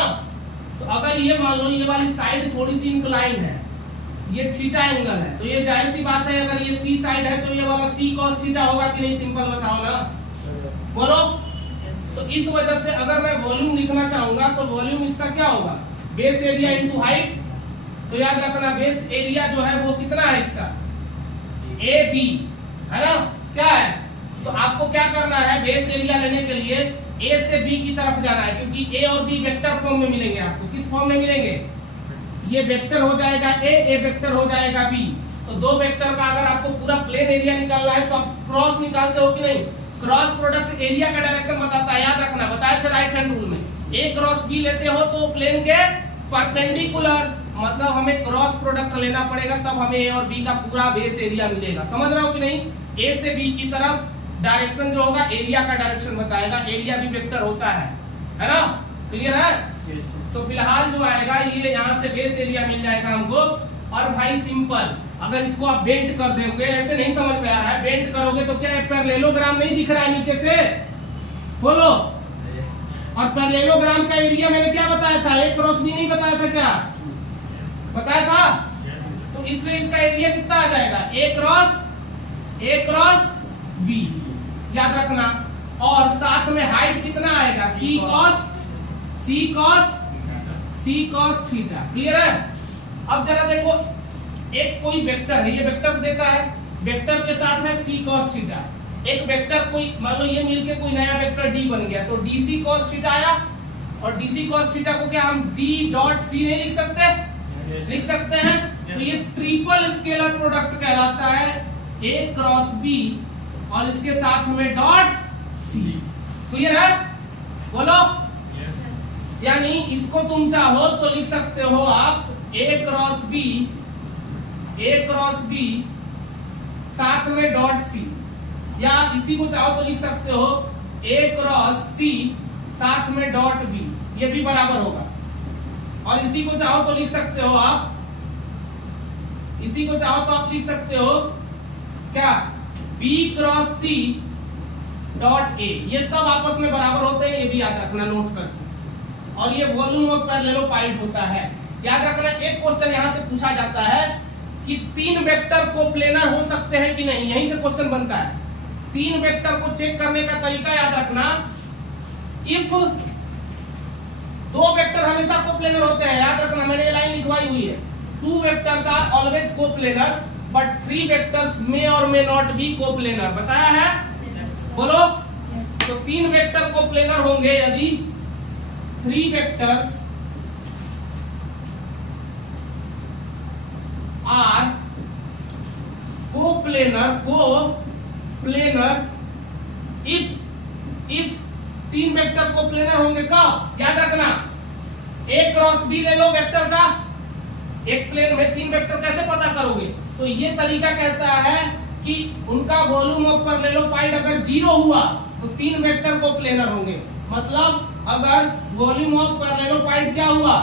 तो अगर ये मान लो ये वाली साइड थोड़ी सी इंक्लाइंड है, ये थीटा एंगल है, तो ये जाहिर सी बात है अगर ये C साइड है तो ये वाला C cos थीटा होगा कि नहीं? सिंपल बताओ ना, बोलो। तो इस वजह से अगर मैं वॉल्यूम लिखना चाहूंगा तो वॉल्यूम इसका क्या होगा? Base area into height. तो याद रखना, बेस एरिया जो है वो कितना है इसका? AB, है ना? क्या है? तो आपको क्या करना है, बेस एरिया लेने के लिए A से B की तरफ जाना है, क्योंकि A और B वेक्टर फॉर्म में मिलेंगे आपको। किस फॉर्म में मिलेंगे? ये वेक्टर हो जाएगा A वेक्टर हो जाएगा B। तो दो वेक्टर का अगर आपको पूरा प्लेन एरिया निकालना है तो आप क्रॉस निकालते हो कि नहीं? क्रॉस प्रोडक्ट एरिया का डायरेक्शन बताता है, याद रखना, बताए थे राइट हैंड रूल में। A क्रॉस B लेते हो तो प्लेन के परपेंडिकुलर, मतलब हमें क्रॉस प्रोडक्ट लेना पड़ेगा, तब हमें A और B का पूरा बेस एरिया मिलेगा। समझ रहे हो कि नहीं? A से B की तरफ डायरेक्शन जो होगा एरिया का डायरेक्शन बताएगा। एरिया भी वेक्टर होता है ना? क्लियर है? तो फिलहाल जो आएगा ये यहाँ से बेस एरिया मिल जाएगा हमको। और भाई सिंपल, अगर इसको आप बेंट कर दोगे, ऐसे नहीं समझ में आ रहा है, बेंट करोगे तो क्या पैरेललोग्राम नहीं दिख रहा है नीचे से? बोलो। और पैरेललोग्राम का एरिया मैंने क्या बताया था? A क्रॉस B नहीं बताया था क्या? बताया था। तो इसलिए इसका एरिया कितना आ जाएगा? A क्रॉस B, याद रखना। और साथ में हाइट कितना आएगा? C cos theta. क्लियर है? अब जरा देखो, एक कोई वेक्टर है, ये वेक्टर देता है, वेक्टर के साथ है c cos थीटा। एक वेक्टर कोई मान लो ये मिलके कोई नया वेक्टर d बन गया तो dc cos थीटा आया, और dc cos थीटा को क्या हम d डॉट c नहीं लिख सकते? लिख सकते हैं। तो ये ट्रिपल स्केलर प्रोडक्ट कहलाता है a क्रॉस b और इसके साथ हमें डॉट c। क्लियर है? बोलो। यानी इसको तुम चाहो तो लिख सकते हो आप a क्रॉस b साथ में डॉट c, या इसी को चाहो तो लिख सकते हो a क्रॉस c साथ में डॉट b, ये भी बराबर होगा। और इसी को चाहो तो लिख सकते हो आप, इसी को चाहो तो आप लिख सकते हो क्या, b cross c dot a। ये सब आपस में बराबर होते हैं, ये भी याद रखना नोट करके। और ये वॉल्यूम ऑफ पैरेललोपाइड होता है। याद रखना एक क्वेश्चन यहां से पूछा जाता है कि तीन वेक्टर कोप्लेनर हो सकते हैं कि नहीं, यहीं से क्वेश्चन बनता है। तीन वेक्टर को चेक करने का तरीका याद रखना, इफ दो वेक्टर हमेशा कोप्लेनर होते हैं, याद रखना मैंने ये लाइन लिखवाई हुई है, two vectors are always coplanar but three vectors may और मे नॉट बी कोप्लेनर। बताया है? बोलो। तो तीन वेक्टर कोप्लेनर होंगे यदि three vectors are coplanar if तीन वेक्टर कोप्लेनर होंगे कब? याद रखना a क्रॉस b ले लो वेक्टर का, एक प्लेन में तीन वेक्टर कैसे पता करोगे? तो ये तरीका कहता है कि उनका वॉल्यूम ऑफ पैरेललोपाइड अगर जीरो हुआ तो तीन वेक्टर कोप्लेनर होंगे। मतलब अगर वॉल्यूम ऑफ पैरेललोपाइड क्या हुआ,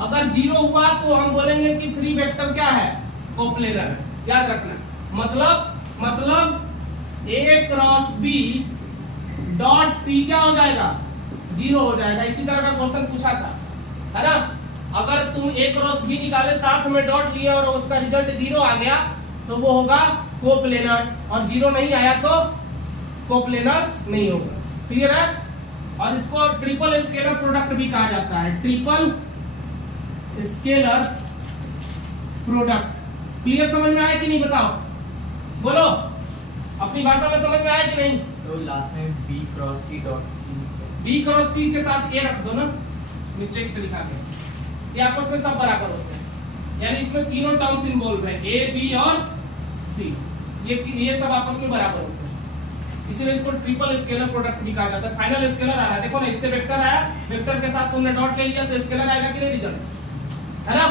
अगर जीरो हुआ तो हम बोलेंगे कि थ्री वेक्टर क्या है, कोप्लेनर है। याद रखना मतलब a cross b dot c क्या हो जाएगा, जीरो हो जाएगा। इसी तरह का क्वेश्चन पूछा था, है ना? अगर तुम a क्रॉस b निकाले साथ में डॉट लिया और उसका रिजल्ट जीरो आ गया तो वो होगा कोप्लेनर, और जीरो नहीं आया तो कोप्लेनर नहीं होगा। क्लियर है? और इसको ट्रिपल स्केलर प्रोडक्ट भी कहा जाता है, ट्रिपल स्केलर प्रोडक्ट। क्लियर समझ में आया कि नहीं बताओ? बोलो, अपनी भाषा में समझ में आया कि नहीं? तो लास्ट में b cross c dot c, b cross c के साथ a रख दो ना, मिस्टेक से लिखा गया। ये आपस में सब बराबर होते हैं, यानी इसमें तीनों टर्म्स इन्वॉल्व है, a b और c, ये सब आपस में बराबर होते हैं। इसीलिए इसको ट्रिपल स्केलर प्रोडक्ट भी कहा जाता है। फाइनल स्केलर आ रहा है, देखो ना, इससे वेक्टर आया, वेक्टर के साथ तुमने डॉट ले लिया तो स्केलर आएगा कि नहीं रिजल्ट, है ना?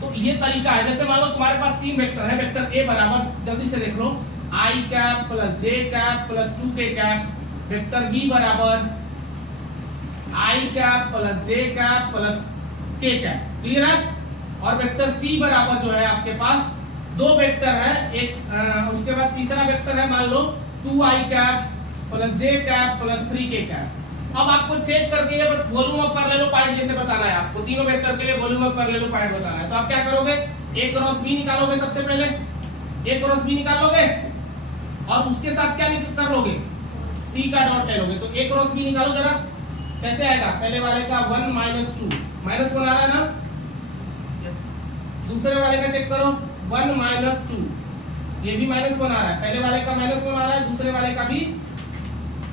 तो ये तरीका है। जैसे मान लो तुम्हारे पास तीन वेक्टर है, वेक्टर a बराबर, जल्दी से देख लो, i cap plus j cap plus 2k cap, vector b बराबर i cap plus j cap plus k cap. Clear है? और वेक्टर c बराबर जो है आपके पास दो वेक्टर है, एक उसके बाद तीसरा वेक्टर है मान लो 2i cap plus j cap plus 3k cap. अब आपको चेक करके ये वॉल्यूम ऑफ पैरेललोपाइड जैसे बताना है, आपको तीनों वेक्टर के लिए वॉल्यूम ऑफ पैरेललोपाइड बताना है। तो आप क्या करोगे, a क्रॉस b निकालोगे, सबसे पहले a क्रॉस b निकालोगे और उसके साथ क्या कर लोगे, c का डॉट ले लोगे। तो a क्रॉस b निकालो जरा, कैसे आएगा? पहले वाले का 1 माइनस 2, माइनस 1 आ रहा है ना? यस। दूसरे वाले का चेक करो, 1 माइनस 2, ये भी माइनस 1 आ रहा है। पहले वाले का माइनस 1 आ रहा है, दूसरे वाले का भी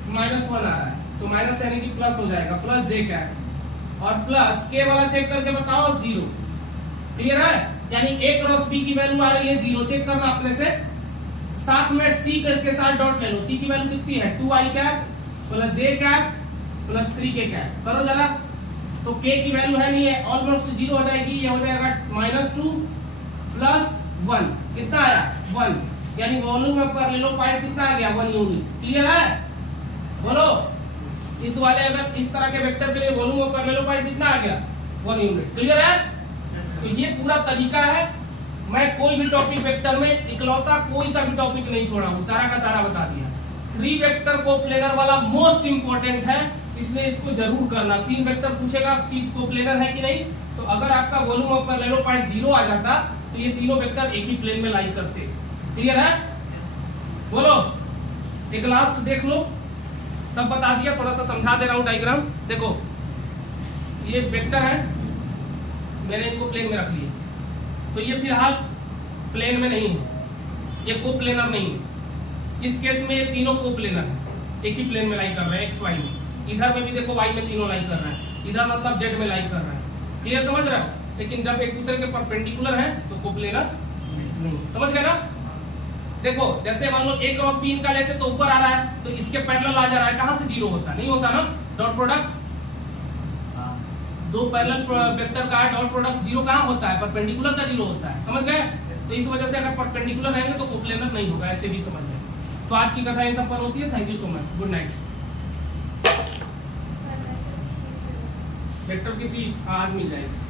माइनस 1 आ रहा है, तो माइनस यानी कि प्लस हो जाएगा, प्लस j कैप, और प्लस k वाला चेक करके बताओ 0। क्लियर है? यानी a क्रॉस b की वैल्यू आ रही है 0, चेक करना अपने से। साथ में c के साथ डॉट ले लो, c की वैल्यू कितनी है, 2i cap plus j cap plus 3k cap. करो जरा, तो k की वैल्यू है नहीं है, ऑलमोस्ट 0 हो जाएगी, ये हो जाएगा -2 प्लस 1, कितना आया 1, यानी वॉल्यूम ऑफ पैरेललोपाइड कितना आ गया, 1 यूनिट। क्लियर है? बोलो, इस वाले अगर इस तरह के वेक्टर के लिए वॉल्यूम ऑफ पैरेललोपाइड कितना आ गया, 1 यूनिट। क्लियर है? तो ये पूरा तरीका है। मैं कोई भी टॉपिक वेक्टर में इकलौता कोई सा भी टॉपिक नहीं छोड़ा हूँ, सारा का सारा बता दिया। थ्री वेक्टर कोप्लेनर वाला मोस्ट इंपॉर्टेंट है, इसलिए इसको जरूर करना। तीन वेक्टर पूछेगा कि कोप्लेनर है कि नहीं, तो अगर आपका वॉल्यूम ऑफ पैरेललोपाइड 0 आ जाता तो ये तीनों वेक्टर एक ही प्लेन में लाई करते। क्लियर है? बोलो, एक लास्ट देख लो, सब बता दिया, थोड़ा सा समझा दे रहा हूं डायग्राम। देखो, ये वेक्टर है, मैंने इनको प्लेन में रख लिया, तो ये फिलहाल प्लेन में नहीं है, ये कोप्लेनर नहीं है। इस केस में ये तीनों कोप्लेनर है, एक ही प्लेन में लाई कर रहे हैं एक्स वाई में। इधर में भी देखो वाई में तीनों लाई कर रहे हैं, इधर मतलब जेड में लाई कर रहे हैं। क्लियर समझ रहे हो? लेकिन जब एक दूसरे के परपेंडिकुलर है तो कोप्लेनर नहीं। समझ गए ना? देखो जैसे मान लो ए क्रॉस बी इनका लेते तो ऊपर आ रहा है, तो इसके पैरेलल आ जा रहा है, कहां से जीरो होता है? नहीं होता ना। डॉट प्रोडक्ट दो पैरेलल वेक्टर का डॉट प्रोडक्ट जीरो कहां होता है? परपेंडिकुलर का जीरो होता है। समझ गए? तो इस वजह से अगर परपेंडिकुलर रहेंगे तो कोप्लेनर नहीं होगा, ऐसे भी समझ लें। तो आज की कथा ये संपन्न होती है। Thank you so much, good night. Sir vector की सीट आज मिल जाएगी।